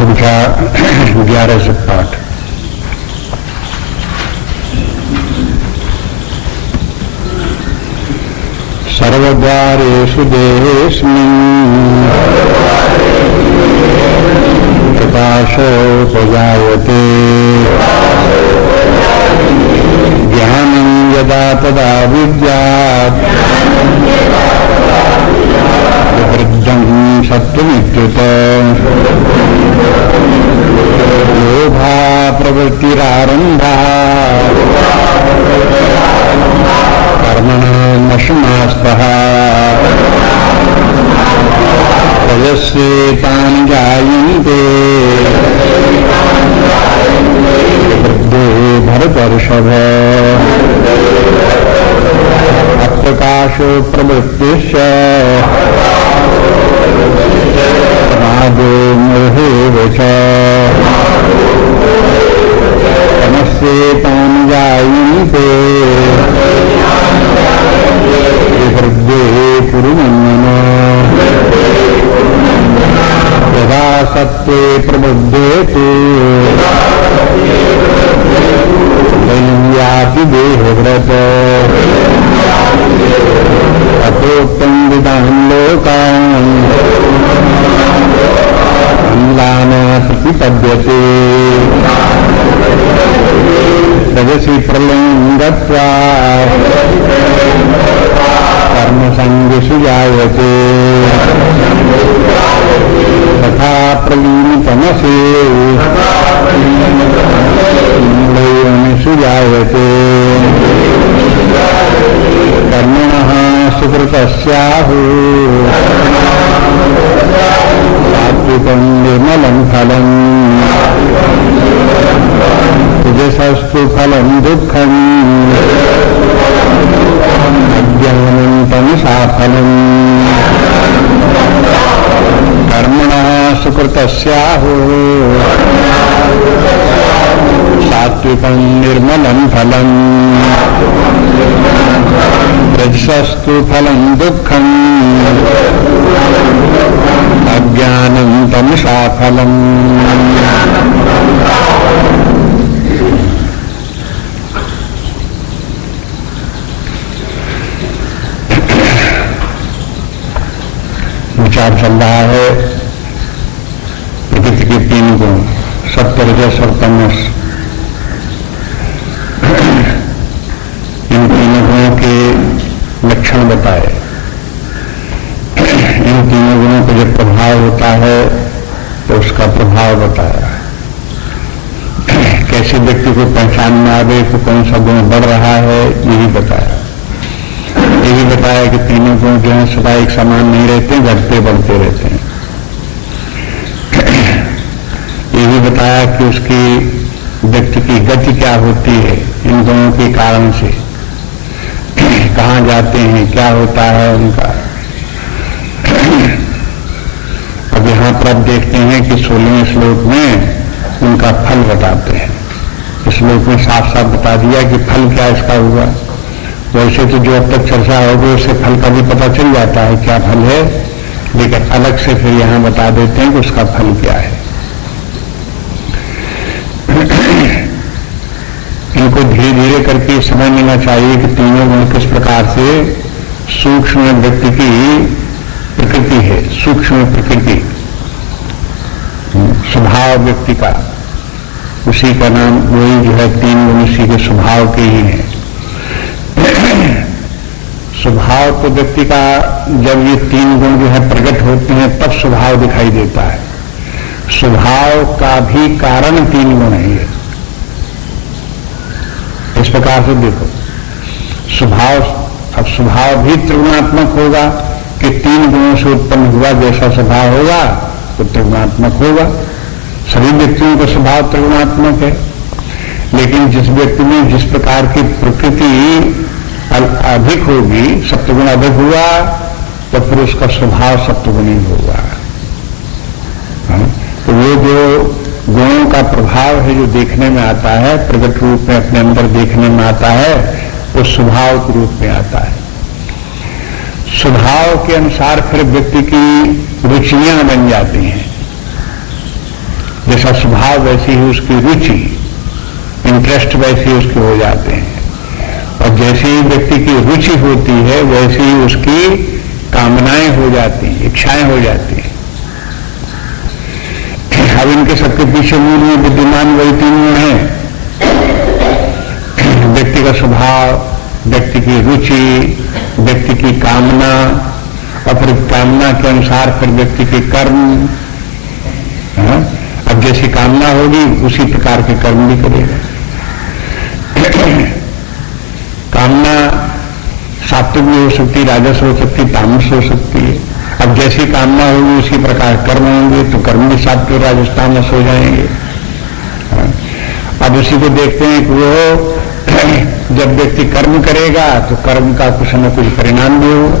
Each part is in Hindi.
संख्या 11 से पाठ। सर्वद्वारेषु देहेऽस्मिन् प्रकाशोपजायते ज्ञानं यदा तदा विद्यात् वृद्धं सत्त्वमित्युत लोभा प्रवृत्तिरारम्भः कर्मणामशमास्तः रजस्येतानि जायन्ते वृद्धे भरतर्षभ अप्रकाशो प्रवृत्तिश्च प्रमादो मोहेव च तमस्येतानि जायन्ते वृद्धे कुरुमन्यनो यदा सत्त्वे प्रबुद्धे तु दैव्यापि देहव्रत अतोक्तं विदां लोकान् अम्लाना प्रतिपद्यते रजसि प्रलयं गत्वा कर्मसङ्गेषु जायते तथा प्रलीनतमसि मूलयोनिषु जायते कर्मणः सुकृतस्याहुः सात्विकं निर्मलं फलम् तेजसस्तु फलं दुःखम् अज्ञानं तमसा फलम् कर्मणः सुकृतस्याहुः सात्विकं निर्मलं फलम् तेजसस्तु फलं दुःखम् अज्ञानं तमसा फलम्। विचार चल रहा है प्रकृति के 3 गुण सत्व रजस और तमस। इन 3 गुणों के लक्षण बताए। इन 3 गुणों का जब प्रभाव होता है तो उसका प्रभाव बताया। कैसे व्यक्ति को पहचान में आवे तो कौन सा गुण बढ़ रहा है यही बताया। ये भी बताया कि 3 गुण जो है सदा एक समान नहीं रहते, घटते बढ़ते रहते हैं। ये भी बताया कि उसकी व्यक्ति की गति क्या होती है इन गुणों के कारण से, कहाँ जाते हैं, क्या होता है उनका। अब यहाँ पर आप देखते हैं कि 16वें श्लोक में उनका फल बताते हैं। इस श्लोक में साफ साफ बता दिया कि फल क्या इसका हुआ। वैसे तो जो अब तक चर्चा होगी उससे फल का भी पता चल जाता है क्या फल है, लेकिन अलग से फिर यहाँ बता देते हैं कि उसका फल क्या है। इनको धीरे धीरे करके समझ लेना चाहिए कि 3 गुण किस प्रकार से सूक्ष्म व्यक्ति की प्रकृति है, सूक्ष्म प्रकृति स्वभाव व्यक्ति का, उसी का नाम वही जो है 3 गुण उसी के स्वभाव के ही है। स्वभाव तो व्यक्ति का जब ये 3 गुण जो है प्रकट होते हैं तब स्वभाव दिखाई देता है। स्वभाव का भी कारण 3 गुण है। ये इस प्रकार से देखो स्वभाव, अब स्वभाव भी त्रिगुणात्मक होगा कि 3 गुणों से उत्पन्न हुआ जैसा स्वभाव होगा तो त्रिगुणात्मक होगा। सभी व्यक्तियों का स्वभाव त्रिगुणात्मक है, लेकिन जिस व्यक्ति में जिस प्रकार की प्रकृति अधिक होगी, सत्वगुण अधिक हुआ तो फिर उसका स्वभाव सत्वगुणी होगा। तो वो जो गुणों का प्रभाव है जो देखने में आता है, प्रकट रूप में अपने अंदर देखने में आता है, वो स्वभाव के रूप में आता है। स्वभाव के अनुसार फिर व्यक्ति की रुचियां बन जाती हैं। जैसा स्वभाव वैसी ही उसकी रुचि, इंटरेस्ट वैसे ही उसके हो जाते हैं। और जैसे ही व्यक्ति की रुचि होती है वैसे ही उसकी कामनाएं हो जाती हैं, इच्छाएं हो जाती हैं। अब इनके सबके पीछे मूल में विद्यमान वही तीन गुण हैं, व्यक्ति का स्वभाव, व्यक्ति की रुचि, व्यक्ति की कामना, और फिर कामना के अनुसार फिर व्यक्ति के कर्म। अब जैसी कामना होगी उसी प्रकार के कर्म भी करेगा। कामना सात्विक भी हो सकती, राजस हो सकती, तामस हो सकती है। अब जैसी कामना होगी उसी प्रकार कर्म होंगे, तो कर्म भी सात्विक राजस तामस हो जाएंगे। अब उसी को देखते हैं कि वो जब व्यक्ति कर्म करेगा तो कर्म का कुछ न कुछ परिणाम भी होगा।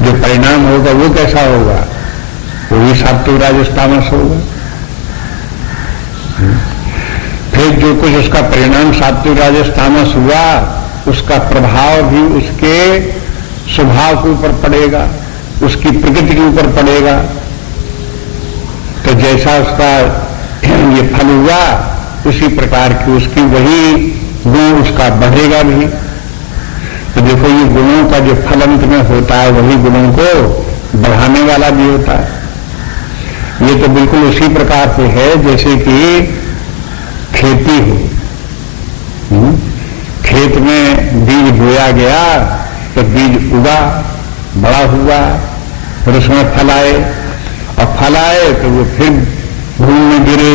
जो परिणाम होगा वो कैसा होगा? वो भी सात्विक राजस तामस होगा। फिर जो कुछ उसका परिणाम सात्विक राजस तामस हुआ, उसका प्रभाव भी उसके स्वभाव के ऊपर पड़ेगा, उसकी प्रकृति के ऊपर पड़ेगा। तो जैसा उसका ये फल हुआ उसी प्रकार की उसकी वही गुण उसका बढ़ेगा भी। तो देखो ये गुणों का जो फल अंत में होता है वही गुणों को बढ़ाने वाला भी होता है। ये तो बिल्कुल उसी प्रकार से है जैसे कि खेती हो। खेत में बीज बोया गया तो बीज उगा, बड़ा हुआ, फिर उसमें फल आए, और फल आए तो वो फिर भूमि में गिरे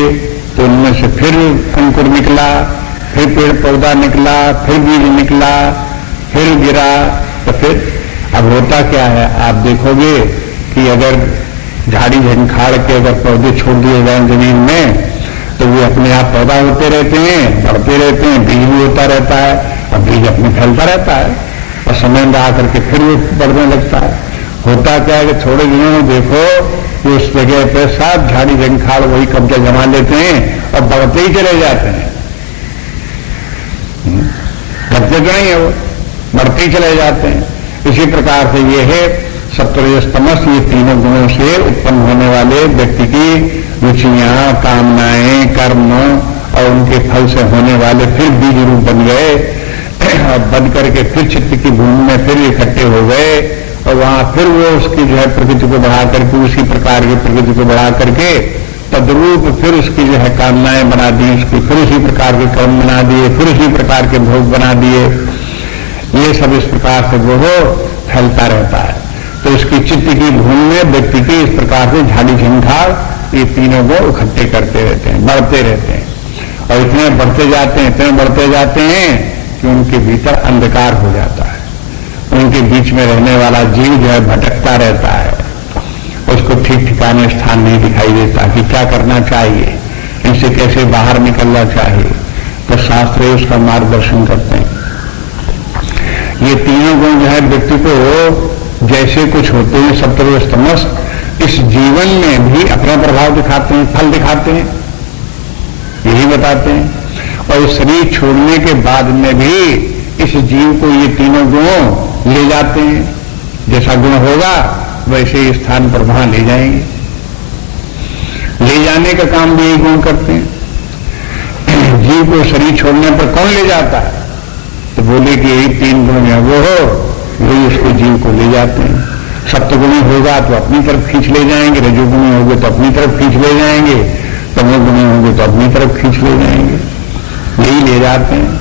तो उनमें से फिर अंकुर निकला, फिर पेड़ पौधा निकला, फिर बीज निकला, फिर गिरा। तो फिर अब होता क्या है, आप देखोगे कि अगर झाड़ी झंखाड़ के अगर पौधे छोड़ दिए जाए जमीन में तो वो अपने आप पैदा होते रहते हैं, बढ़ते रहते हैं, बीज भी होता रहता है, और बीज अपने फैलता रहता है, और समय में आकर के फिर वो बढ़ने लगता है। होता क्या है कि थोड़े दिनों में देखो कि उस जगह पे सब झाड़ी झंखाड़ वही कब्जा जमा लेते हैं और बढ़ते ही चले जाते हैं। घटते तो नहीं है, वो बढ़ते ही चले जाते हैं। इसी प्रकार से ये है सत्वरजस तमस, ये तीनों गुणों से उत्पन्न होने वाले व्यक्ति की रुचियां, कामनाएं, कर्म और उनके फल से होने वाले फिर बीज रूप बन गए, और बन करके फिर चित्त की भूमि में फिर इकट्ठे हो गए, और वहां फिर वो उसकी जो है प्रकृति को बढ़ा करके, उसी प्रकार की प्रकृति को बढ़ा करके तद्रूप फिर उसकी जो है कामनाएं बना दी, उसकी फिर उसी प्रकार के कर्म बना दिए, फिर उसी प्रकार के भोग बना दिए। ये सब इस प्रकार से वो फैलता रहता है। तो उसकी चित्त की भूमि में व्यक्ति की इस प्रकार से झाड़ी झंखाड़ ये तीनों को इकट्ठे करते रहते हैं, बढ़ते रहते हैं, और इतने बढ़ते जाते हैं, इतने बढ़ते जाते हैं कि उनके भीतर अंधकार हो जाता है। उनके बीच में रहने वाला जीव जो है भटकता रहता है, उसको ठीक ठिकाने स्थान नहीं दिखाई देता कि क्या करना चाहिए, इनसे कैसे बाहर निकलना चाहिए। तो शास्त्र उसका मार्गदर्शन करते हैं। ये तीनों गुण जो है व्यक्ति को जैसे कुछ होते हैं सत्वरजस तमस, इस जीवन में भी अपना प्रभाव दिखाते हैं, फल दिखाते हैं, यही बताते हैं। और इस शरीर छोड़ने के बाद में भी इस जीव को ये तीनों गुण ले जाते हैं। जैसा गुण होगा वैसे ही स्थान पर वहां ले जाएंगे। ले जाने का काम भी यही गुण करते हैं। जीव को शरीर छोड़ने पर कौन ले जाता है? तो बोले कि यही तीन गुण है वो हो, वही उसको जीव को ले जाते हैं। सप्तगुणी होगा तो अपनी तरफ खींच ले जाएंगे, रजोगुणी होंगे तो अपनी तरफ खींच ले जाएंगे, तमोगुणी होंगे तो अपनी तरफ खींच ले जाएंगे, यही ले जाते हैं।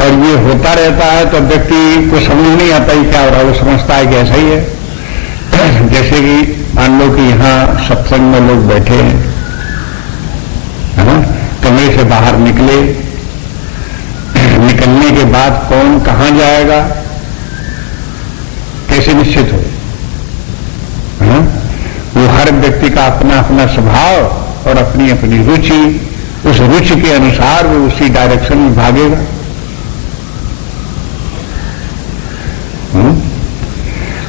और ये होता रहता है तो व्यक्ति को समझ नहीं आता ही क्या हो रहा है, वो समझता है कि ऐसा ही है। जैसे कि मान लो कि यहाँ सत्संग में लोग बैठे हैं, है ना, कमरे से बाहर निकले, निकलने के बाद कौन कहां जाएगा कैसे निश्चित हो? है ना? वो हर व्यक्ति का अपना अपना स्वभाव और अपनी अपनी रुचि, उस रुचि के अनुसार वो उसी डायरेक्शन में भागेगा।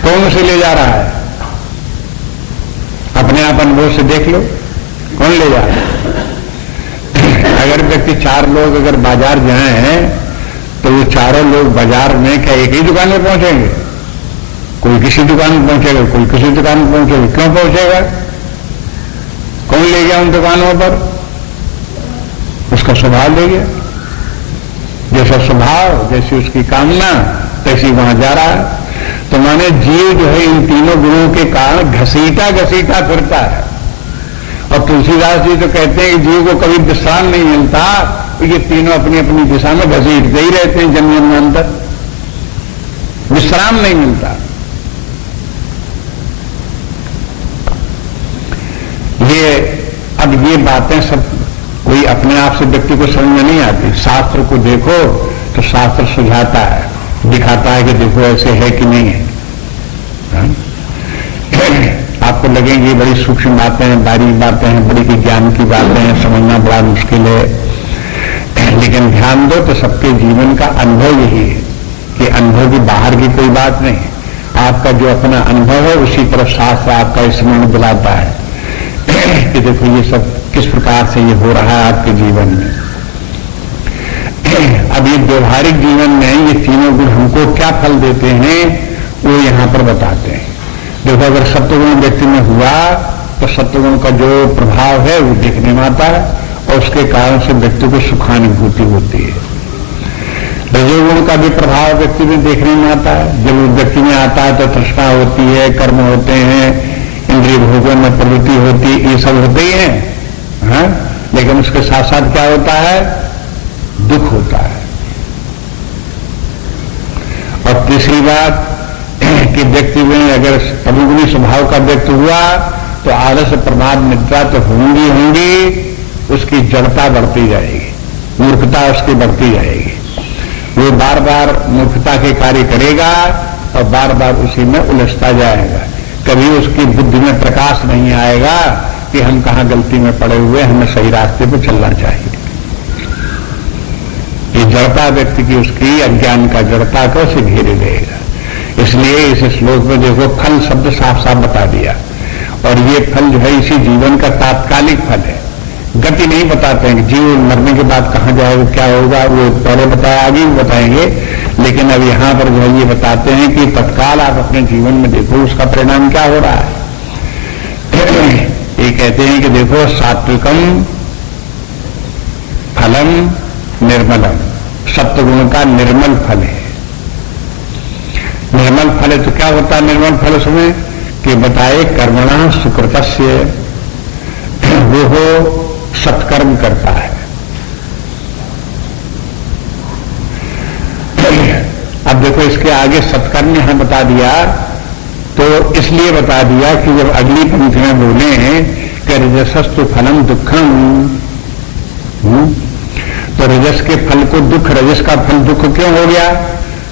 कौन उसे ले जा रहा है? अपने आप अनुभव से देख लो, कौन ले जा रहा है? अगर व्यक्ति चार लोग अगर बाजार जाएं तो वो चारों लोग बाजार में क्या एक ही दुकान में पहुंचेंगे? कोई किसी दुकान में पहुंचेगा, कोई किसी दुकान में पहुंचेगा। क्यों पहुंचेगा? कौन ले गया उन दुकानों पर? उसका स्वभाव ले गया। जैसा स्वभाव, जैसी उसकी कामना, तैसी वहां जा रहा है। तो माने जीव जो है इन तीनों गुणों के कारण घसीटा घसीटा फिरता है। और तुलसीदास जी तो कहते हैं कि जीव को कभी विश्राम नहीं मिलता, तो ये तीनों अपनी अपनी दिशा में घसीटते ही रहते हैं जन्म जन्मांतर, विश्राम नहीं मिलता। ये अब ये बातें सब कोई अपने आप से व्यक्ति को समझ में नहीं आती। शास्त्र को देखो तो शास्त्र सुझाता है, दिखाता है कि देखो ऐसे है कि नहीं है। आपको लगेंगी बड़ी सूक्ष्म बातें हैं, बारीक बातें हैं, बड़ी विज्ञान की बातें हैं, समझना बड़ा मुश्किल है। लेकिन ध्यान दो तो सबके जीवन का अनुभव यही है कि अनुभव की बाहर की कोई बात नहीं। आपका जो अपना अनुभव है उसी तरफ शास्त्र आपका स्मरण दिलाता है कि देखो ये सब किस प्रकार से ये हो रहा है आपके जीवन में। अब ये व्यवहारिक जीवन में ये तीनों गुण हमको क्या फल देते हैं वो यहां पर बताते हैं। देखो अगर सत्वगुण व्यक्ति में हुआ तो सत्वगुण का जो प्रभाव है वो देखने में आता है और उसके कारण से व्यक्ति को सुखानुभूति होती है। रजोगुण का भी प्रभाव व्यक्ति में देखने में आता है। जब व्यक्ति में आता है तो तृष्णा होती है, कर्म होते हैं, इंद्रिय भोगों में प्रवृत्ति होती है, ये सब होते ही हैं। हाँ? लेकिन उसके साथ साथ क्या होता है? दुख होता है। और तीसरी बात कि व्यक्ति में अगर तमोगुणी स्वभाव का व्यक्ति हुआ तो आलस, प्रमाद, निद्रा तो होंगी, उसकी जड़ता बढ़ती जाएगी, मूर्खता उसकी बढ़ती जाएगी। वो बार बार मूर्खता के कार्य करेगा और बार बार उसी में उलझता जाएगा। कभी उसकी बुद्धि में प्रकाश नहीं आएगा कि हम कहां गलती में पड़े हुए, हमें सही रास्ते पर चलना चाहिए। ये जड़ता व्यक्ति की, उसकी अज्ञान का जड़ता को उसे घेरे देगा। इसलिए इस श्लोक में देखो फल शब्द साफ साफ बता दिया। और ये फल जो है इसी जीवन का तात्कालिक फल है, गति नहीं बताते हैं कि जीव मरने के बाद कहां जाएगा, क्या होगा, वो पहले बताया, आगे भी बताएंगे। लेकिन अब यहां पर जो है ये बताते हैं कि तत्काल आप अपने जीवन में देखो उसका परिणाम क्या हो रहा है। ये कहते हैं कि देखो सात्विकम फलम निर्मलम, सत्वगुण का निर्मल फल है। निर्मल फल है तो क्या होता है निर्मल फल उसमें कि बताए कर्मणा सुकृतस्य, वो हो सत्कर्म करता है। अब देखो इसके आगे सत्कर्म यहां बता दिया तो इसलिए बता दिया कि जब अगली पंक्ति में बोले कि रजसस्तु फलम दुखम, तो रजस के फल को दुख, रजस का फल दुख क्यों हो गया?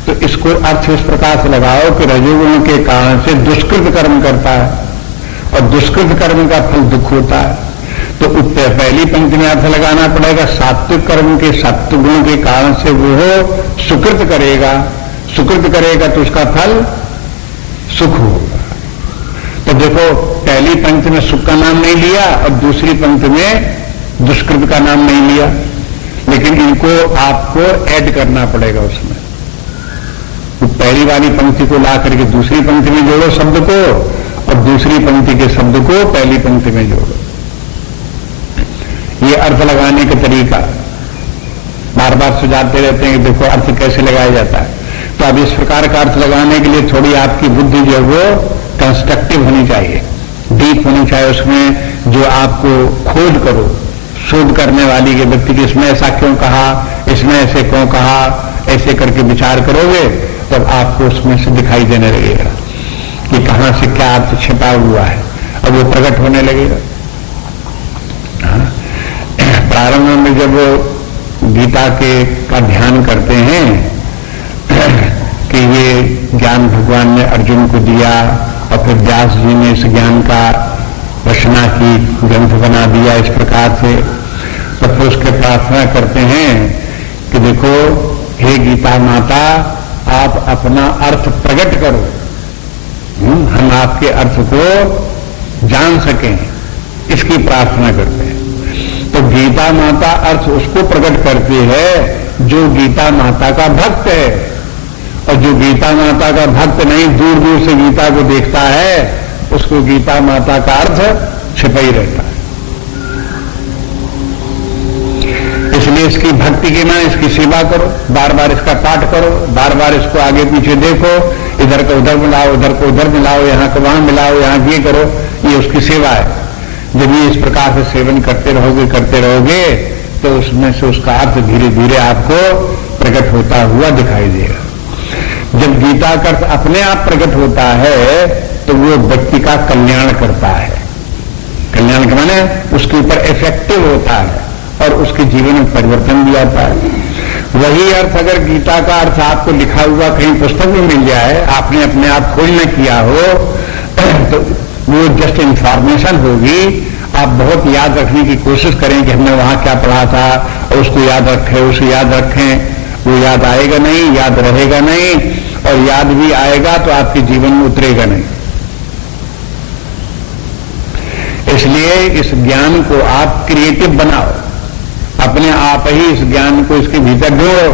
तो इसको अर्थ इस प्रकार से लगाओ कि रजोगुण के कारण से दुष्कृत कर्म करता है और दुष्कृत कर्म का फल दुख होता है। तो पहली पंक्ति में अर्थ लगाना पड़ेगा सात्विक कर्म के, सात्विक गुण के कारण से वो सुकृत करेगा, सुकृत करेगा तो उसका फल सुख होगा। तो देखो पहली पंक्ति में सुख का नाम नहीं लिया और दूसरी पंक्ति में दुष्कृत का नाम नहीं लिया, लेकिन इनको आपको ऐड करना पड़ेगा उसमें। तो पहली वाली पंक्ति को ला करके दूसरी पंक्ति में जोड़ो शब्द को और दूसरी पंक्ति के शब्द को पहली पंक्ति में जोड़ो। ये अर्थ लगाने का तरीका बार बार सुझाते रहते हैं कि देखो अर्थ कैसे लगाया जाता है। तो अब इस प्रकार का अर्थ लगाने के लिए थोड़ी आपकी बुद्धि जो है वो कंस्ट्रक्टिव होनी चाहिए, डीप होनी चाहिए। उसमें जो आपको खोज करो, शोध करने वाली के व्यक्ति की इसमें ऐसा क्यों कहा, इसमें ऐसे क्यों कहा, ऐसे करके विचार करोगे तब आपको उसमें से दिखाई देने लगेगा कि कहां से क्या अर्थ छिपा हुआ है और वो प्रकट होने लगेगा। प्रारंभ में जब गीता के का ध्यान करते हैं कि ये ज्ञान भगवान ने अर्जुन को दिया और फिर व्यास जी ने इस ज्ञान का रचना की, ग्रंथ बना दिया इस प्रकार से, तो फिर उसके प्रार्थना करते हैं कि देखो हे गीता माता आप अपना अर्थ प्रकट करो, हम आपके अर्थ को जान सकें, इसकी प्रार्थना करते हैं। तो गीता माता अर्थ उसको प्रकट करती है जो गीता माता का भक्त है, और जो गीता माता का भक्त नहीं दूर दूर से गीता को देखता है उसको गीता माता का अर्थ छिपा ही रहता है। इसलिए इसकी भक्ति के माने इसकी सेवा करो, बार बार इसका पाठ करो, बार बार इसको आगे पीछे देखो, इधर को उधर मिलाओ, उधर को उधर मिलाओ, यहाँ को वहां मिलाओ, यहाँ ये करो, ये उसकी सेवा है। जब ये इस प्रकार से सेवन करते रहोगे तो उसमें से उसका अर्थ धीरे धीरे आपको प्रकट होता हुआ दिखाई देगा। जब गीता का अर्थ अपने आप प्रकट होता है तो वो व्यक्ति का कल्याण करता है। कल्याण के माने उसके ऊपर इफेक्टिव होता है और उसके जीवन में परिवर्तन भी आता है। वही अर्थ अगर गीता का अर्थ आपको लिखा हुआ कहीं पुस्तक में मिल जाए, आपने अपने आप खोज न किया हो, तो वो जस्ट इंफॉर्मेशन होगी। आप बहुत याद रखने की कोशिश करें कि हमने वहां क्या पढ़ा था और उसको याद रखें, उसे याद रखें, वो याद आएगा नहीं, याद रहेगा नहीं, और याद भी आएगा तो आपके जीवन में उतरेगा नहीं। इसलिए इस ज्ञान को आप क्रिएटिव बनाओ, अपने आप ही इस ज्ञान को इसके भीतर जोड़ो,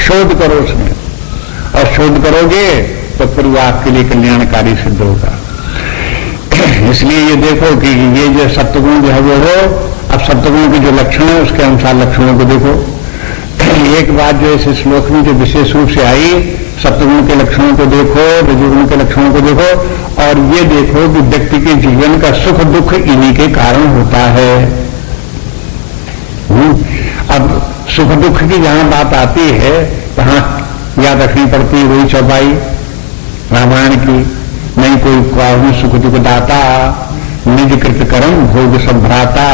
शोध करो उसमें, और शोध करोगे तो फिर वो आपके लिए कल्याणकारी सिद्ध होगा। इसलिए ये देखो कि ये जो सत्वगुण जो है वो हो, अब सत्वगुण के जो लक्षण है उसके अनुसार लक्षणों को देखो। एक बात जो इस श्लोक में जो विशेष रूप से आई, सत्वगुण के लक्षणों को देखो, रजोगुण के लक्षणों को देखो, और ये देखो कि व्यक्ति के जीवन का सुख दुख इन्हीं के कारण होता है। अब सुख दुख की जहां बात आती है वहां याद रखनी पड़ती है वही चौपाई रामायण की, नहीं कोई काहू सुख दुख दाता, निज कृत कर्म भोग संभ्राता,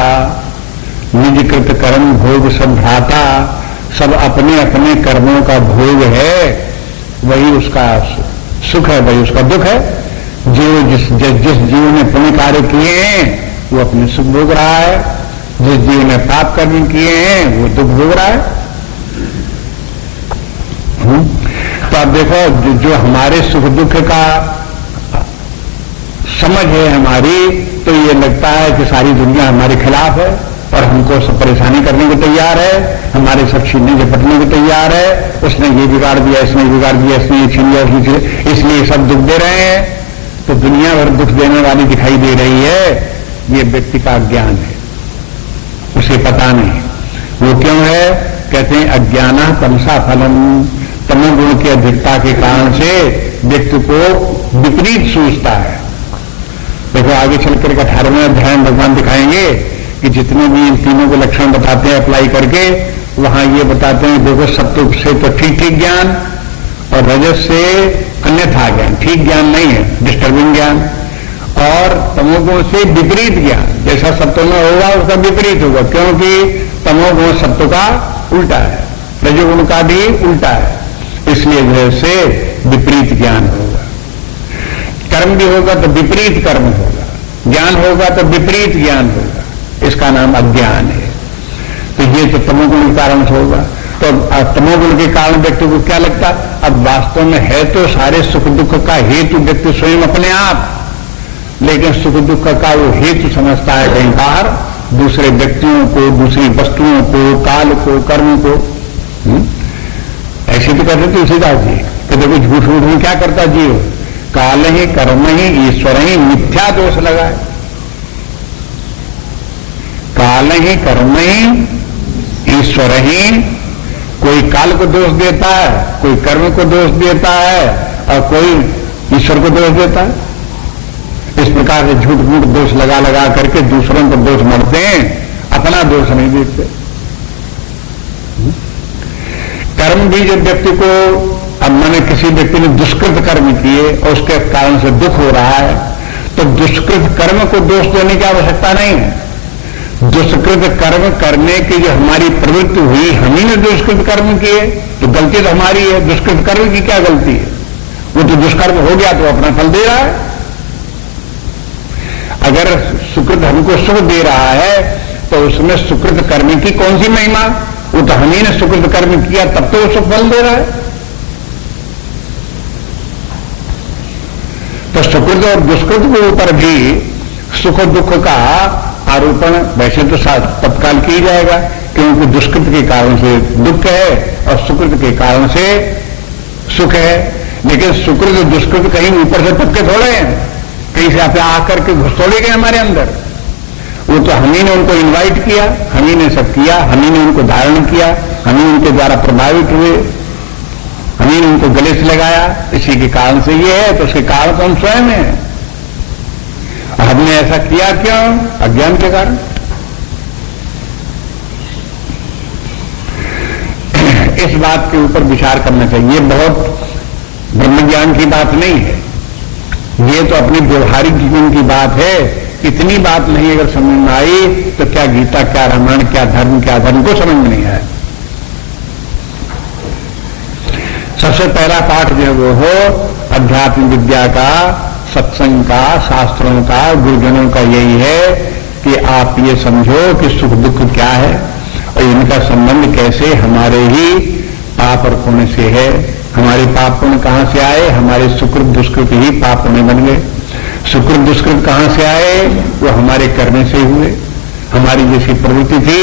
निज कृत कर्म भोग संभ्राता, सब अपने अपने कर्मों का भोग है, वही उसका सुख है, वही उसका दुख है। जिस जीव ने पुण्य कार्य किए हैं वो अपने सुख भोग रहा है, जिस जीव ने पाप कर्म किए हैं वो दुख भोग रहा है। तो आप देखो जो हमारे सुख दुख का समझ है हमारी, तो ये लगता है कि सारी दुनिया हमारे खिलाफ है और हमको सब परेशानी करने को तैयार है, हमारे सब छीनने झपटने को तैयार है, उसने ये बिगाड़ दिया, इसने बिगाड़ दिया, इसने ये छीन लिया, इसलिए सब दुख दे रहे हैं। तो दुनिया भर दुख देने वाली दिखाई दे रही है, ये व्यक्ति का अज्ञान है, उसे पता नहीं। वो क्यों है? कहते हैं अज्ञान तमसा फलम, तमोगुण की अधिकता के कारण से व्यक्ति को विपरीत सूझता है। देखो आगे चलकर 18वें अध्याय में भगवान दिखाएंगे कि जितने भी इन तीनों के लक्षण बताते हैं अप्लाई करके, वहां ये बताते हैं देखो सत्व से तो ठीक ठीक ज्ञान और रजस से अन्यथा ज्ञान, ठीक ज्ञान नहीं है, डिस्टर्बिंग ज्ञान, और तमोगुण से विपरीत ज्ञान, जैसा सत्व में होगा उसका विपरीत होगा, क्योंकि तमोगुण सत्व का उल्टा है, रजोगुण का भी उल्टा है, इसलिए जैसे विपरीत ज्ञान होगा। कर्म भी होगा तो विपरीत कर्म होगा, ज्ञान होगा तो विपरीत ज्ञान होगा, इसका नाम अज्ञान है। तो ये तो तमोगुण के कारण से होगा। तो तमोगुण के कारण व्यक्ति को क्या लगता? अब वास्तव में है तो सारे सुख दुख का हेतु व्यक्ति स्वयं अपने आप, लेकिन सुख दुख का वो हेतु समझता है कहीं बाहर, दूसरे व्यक्तियों को, दूसरी वस्तुओं को, काल को, कर्म को। ऐसे तो कहते तुलसीदास जी कि देखो झूठ झूठ में क्या करता जीव, काल ही कर्म ही ईश्वर ही मिथ्या दोष लगाए। काल ही कर्म ही ईश्वर ही, कोई काल को दोष देता है, कोई कर्म को दोष देता है और कोई ईश्वर को दोष देता है। इस प्रकार से झूठ मूठ दोष लगा लगा करके दूसरों को दोष मरते हैं, अपना दोष नहीं देखते। कर्म भी जब व्यक्ति को, अब मैंने किसी व्यक्ति ने दुष्कृत कर्म किए और उसके कारण से दुख हो रहा है, तो दुष्कृत कर्म को दोष देने की आवश्यकता नहीं है। दुष्कृत कर्म करने की जो हमारी प्रवृत्ति हुई, हम ही ने दुष्कृत कर्म किए, तो गलती तो हमारी है। दुष्कृत कर्म की क्या गलती है? वो तो दुष्कर्म हो गया तो अपना फल दे रहा है। अगर सुकृत हमको सुख दे रहा है तो उसमें सुकृत कर्म की कौन सी महिमा? वो तो हम ही ने सुकृत कर्म किया तब तो वो सुख फल दे रहा है। तो सुकृत और दुष्कृत के ऊपर भी सुख दुख का आरोपण वैसे तो तत्काल किया जाएगा, क्योंकि दुष्कृत के कारण से दुख है और सुकृत के कारण से सुख है। लेकिन सुकृत और दुष्कृत कहीं ऊपर से टपके थोड़े हैं, कहीं से आप आकर के घुस थोड़े गए हमारे अंदर। वो तो हम ही ने उनको इनवाइट किया, हम ही ने सब किया, हम ही ने उनको धारण किया, हम ही उनके द्वारा प्रभावित हुए, हम ही ने उनको गले से लगाया। इसी के कारण से ये है, तो उसके कारण तो हम स्वयं हैं। हमने ऐसा किया क्यों? अज्ञान के कारण। इस बात के ऊपर विचार करना चाहिए। ये बहुत ब्रह्मज्ञान की बात नहीं है, ये तो अपनी व्यवहारिक जीवन की बात है। इतनी बात नहीं अगर समझ में आई तो क्या गीता, क्या रामायण, क्या धर्म को समझ में नहीं आया। सबसे पहला पाठ जो वो हो अध्यात्म विद्या का, सत्संग का, शास्त्रों का, गुरुजनों का यही है कि आप ये समझो कि सुख दुख क्या है और इनका संबंध कैसे हमारे ही पाप और पुण्य से है। हमारे पाप पुण्य कहां से आए? हमारे सुकृत दुष्कृत ही पाप पुण्य बन गए। सुकृत दुष्कृत कहां से आए? वो हमारे करने से हुए। हमारी जैसी प्रवृत्ति थी,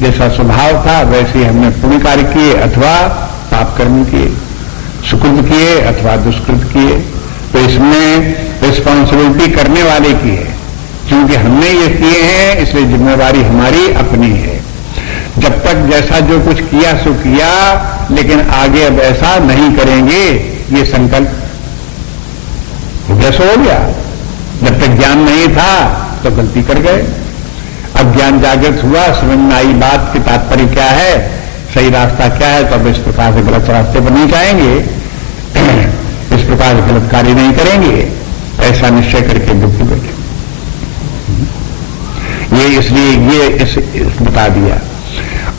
जैसा स्वभाव था, वैसे ही हमने पुण्य कार्य किए अथवा पाप कर्म किए, सुकृत किए अथवा दुष्कृत किए। तो इसमें रिस्पॉन्सिबिलिटी करने वाले की है, क्योंकि हमने ये किए हैं, इसलिए जिम्मेवारी हमारी अपनी है। जब तक जैसा जो कुछ किया सो किया, लेकिन आगे अब ऐसा नहीं करेंगे, ये संकल्प जैसा हो गया। जब तक ज्ञान नहीं था तो गलती कर गए। अब ज्ञान जागृत हुआ, समझ में आई बात की तात्पर्य क्या है, सही रास्ता क्या है, तो अब इस प्रकार से गलत रास्ते पर नहीं जाएंगे, इस प्रकार से गलत कार्य नहीं करेंगे, ऐसा निश्चय करके दुखी बैठे। ये इसलिए ये इस बता दिया।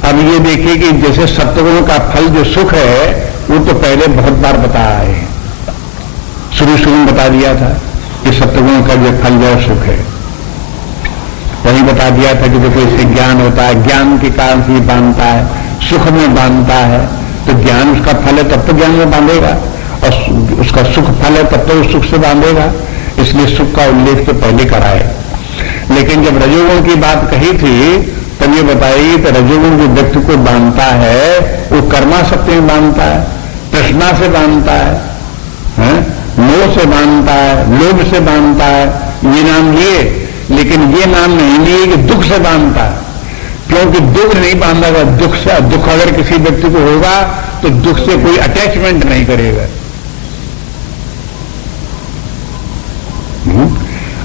अब ये देखिए कि जैसे सत्वगुण का फल जो सुख है, वो तो पहले बहुत बार बताया है, शुरू में बता दिया था कि सत्वगुण का जो फल जो सुख है, वही बता दिया था कि देखो इससे ज्ञान होता है, ज्ञान के कारण से बांधता है, सुख में बांधता है। तो ज्ञान उसका फल है तब तो ज्ञान में बांधेगा, और उसका सुख फल है तब तो उस सुख से बांधेगा। इसलिए सुख का उल्लेख तो पहले कराए। लेकिन जब रजोगुण की बात कही थी तब ये बताइए तो रजोगुण जो व्यक्ति को बांधता है, वो कर्मासक्ति में बांधता है, तृष्णा से बांधता है, मोह से बांधता है, लोभ से बांधता है। ये नाम लिए, लेकिन ये नाम नहीं लिए कि दुख से बांधता है, क्योंकि दुख नहीं बांधेगा। दुख से, दुख अगर किसी व्यक्ति को होगा तो दुख से कोई अटैचमेंट नहीं करेगा।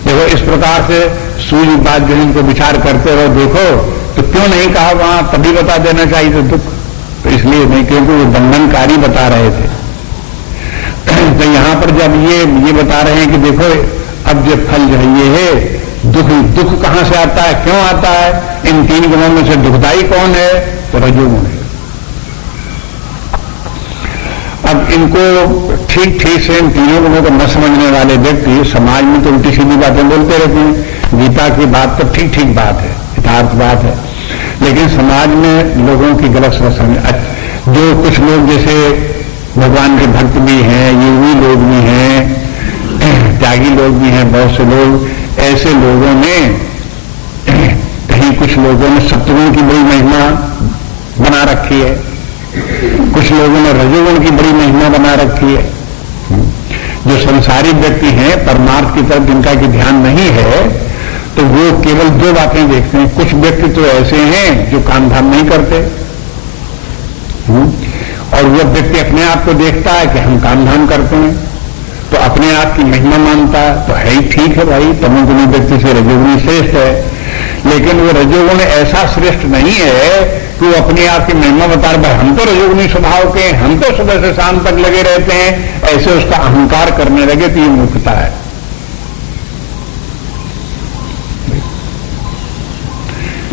देखो इस प्रकार से सूर्य बात जो इनको विचार करते रहो, देखो तो क्यों नहीं कहा वहां, तभी बता देना चाहिए तो दुख, तो इसलिए नहीं, क्योंकि वो बंधनकारी बता रहे थे। तो यहां पर जब ये बता रहे हैं कि देखो अब जो फल जो है ये है दुख। दुख कहां से आता है, क्यों आता है? इन तीन गुणों में से दुखदाई कौन है? तो रजोगुण है। अब इनको ठीक से इन तीनों गुणों को न समझने वाले व्यक्ति समाज में तो उल्टी सीधी बातें बोलते रहते हैं। गीता की बात तो ठीक बात है, यथार्थ बात है, लेकिन समाज में लोगों की गलत समझ। जो कुछ लोग जैसे भगवान के भक्त भी हैं, योगी लोग भी हैं, त्यागी लोग भी हैं, बहुत से लोग, ऐसे लोगों ने कहीं कुछ लोगों ने सत्वगुण की बड़ी महिमा बना रखी है, कुछ लोगों ने रजोगुण की बड़ी महिमा बना रखी है। जो संसारी व्यक्ति हैं, परमार्थ की तरफ जिनका की ध्यान नहीं है, तो वो केवल दो बातें देखते हैं। कुछ व्यक्ति तो ऐसे हैं जो काम धाम नहीं करते, और वो व्यक्ति अपने आप को देखता है कि हम काम धाम करते हैं, तो अपने आप की महिमा मानता है, तो है ही ठीक है भाई, तमोगुणी व्यक्ति से रजोगुणी श्रेष्ठ है। लेकिन वो रजोगुण ऐसा श्रेष्ठ नहीं है कि वो अपने आप की महिमा बता रहे, हम तो रजोगुणी स्वभाव के, हम तो सुबह से शाम तक लगे रहते हैं, ऐसे उसका अहंकार करने लगे तो ये मूर्खता है।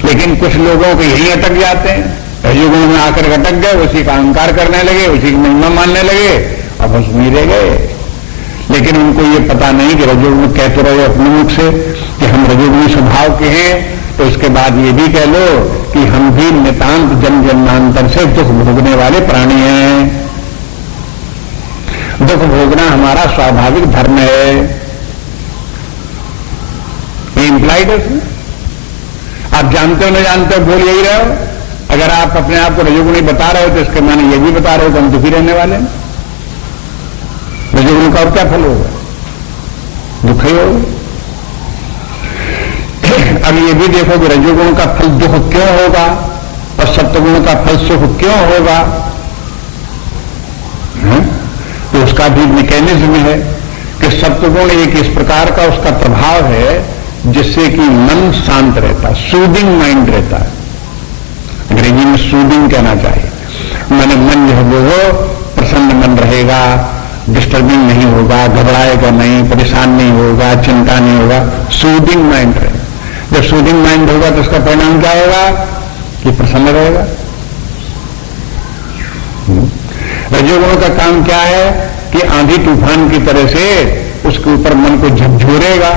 लेकिन कुछ लोगों को यही अटक जाते हैं, रजोगुण में आकर अटक गए, उसी का अहंकार करने लगे, उसी की महिमा मानने लगे, अब बस नहीं रह गए। लेकिन उनको ये पता नहीं कि रजोगुण कहते रहे अपने मुख से कि हम रजोगुणी स्वभाव के हैं, तो उसके बाद ये भी कह लो कि हम भी नितांत जन्म जन्मांतर से दुख भोगने वाले प्राणी हैं। दुख भोगना हमारा स्वाभाविक धर्म है, ये इंप्लाइड है। आप जानते हो न जानते हो, बोल यही रहे हो। अगर आप अपने आप को रजोगुणी बता रहे हो तो इसके माने ये भी बता रहे हो कि हम दुखी रहने वाले हैं। रजोगुण का और क्या फल होगा? दुख ही होगा। अब ये भी देखो कि रजोगुण का फल दुख क्यों होगा और सत्वगुण का फल सुख क्यों होगा, तो उसका भी मैकेनिज्म है कि सत्वगुण एक इस प्रकार का उसका प्रभाव है जिससे कि मन शांत रहता है, सूदिंग माइंड रहता है, अंग्रेजी में सूदिंग कहना चाहिए। मन जो है वो प्रसन्न मन रहेगा, डिस्टर्बिंग नहीं होगा, घबराएगा नहीं, परेशान नहीं होगा, चिंता नहीं होगा, सूदिंग माइंड रहेगा। जब सूदिंग माइंड होगा तो उसका परिणाम क्या होगा कि प्रसन्न रहेगा। रजोगुण का काम क्या है कि आंधी तूफान की तरह से उसके ऊपर मन को झकझोरेगा।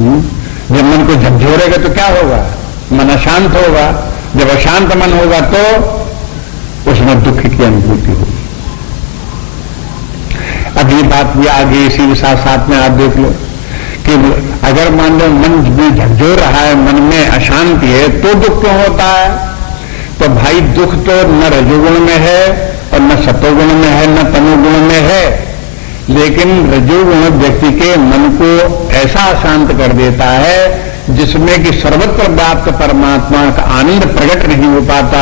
जब मन को झकझोरेगा तो क्या होगा, मन अशांत होगा। जब अशांत मन होगा तो उसमें दुख की अनुभूति होगी। अब ये बात भी आगे इसी के साथ साथ में आप देख लो कि अगर मान लो मन में झकझोर रहा है, मन में अशांति है, तो दुख क्यों होता है? तो भाई दुख तो न रजोगुण में है और न सतोगुण में है, न तमोगुण में है, लेकिन रजोगुण व्यक्ति के मन को ऐसा अशांत कर देता है जिसमें कि सर्वत्र व्याप्त परमात्मा का आनंद प्रकट नहीं हो पाता,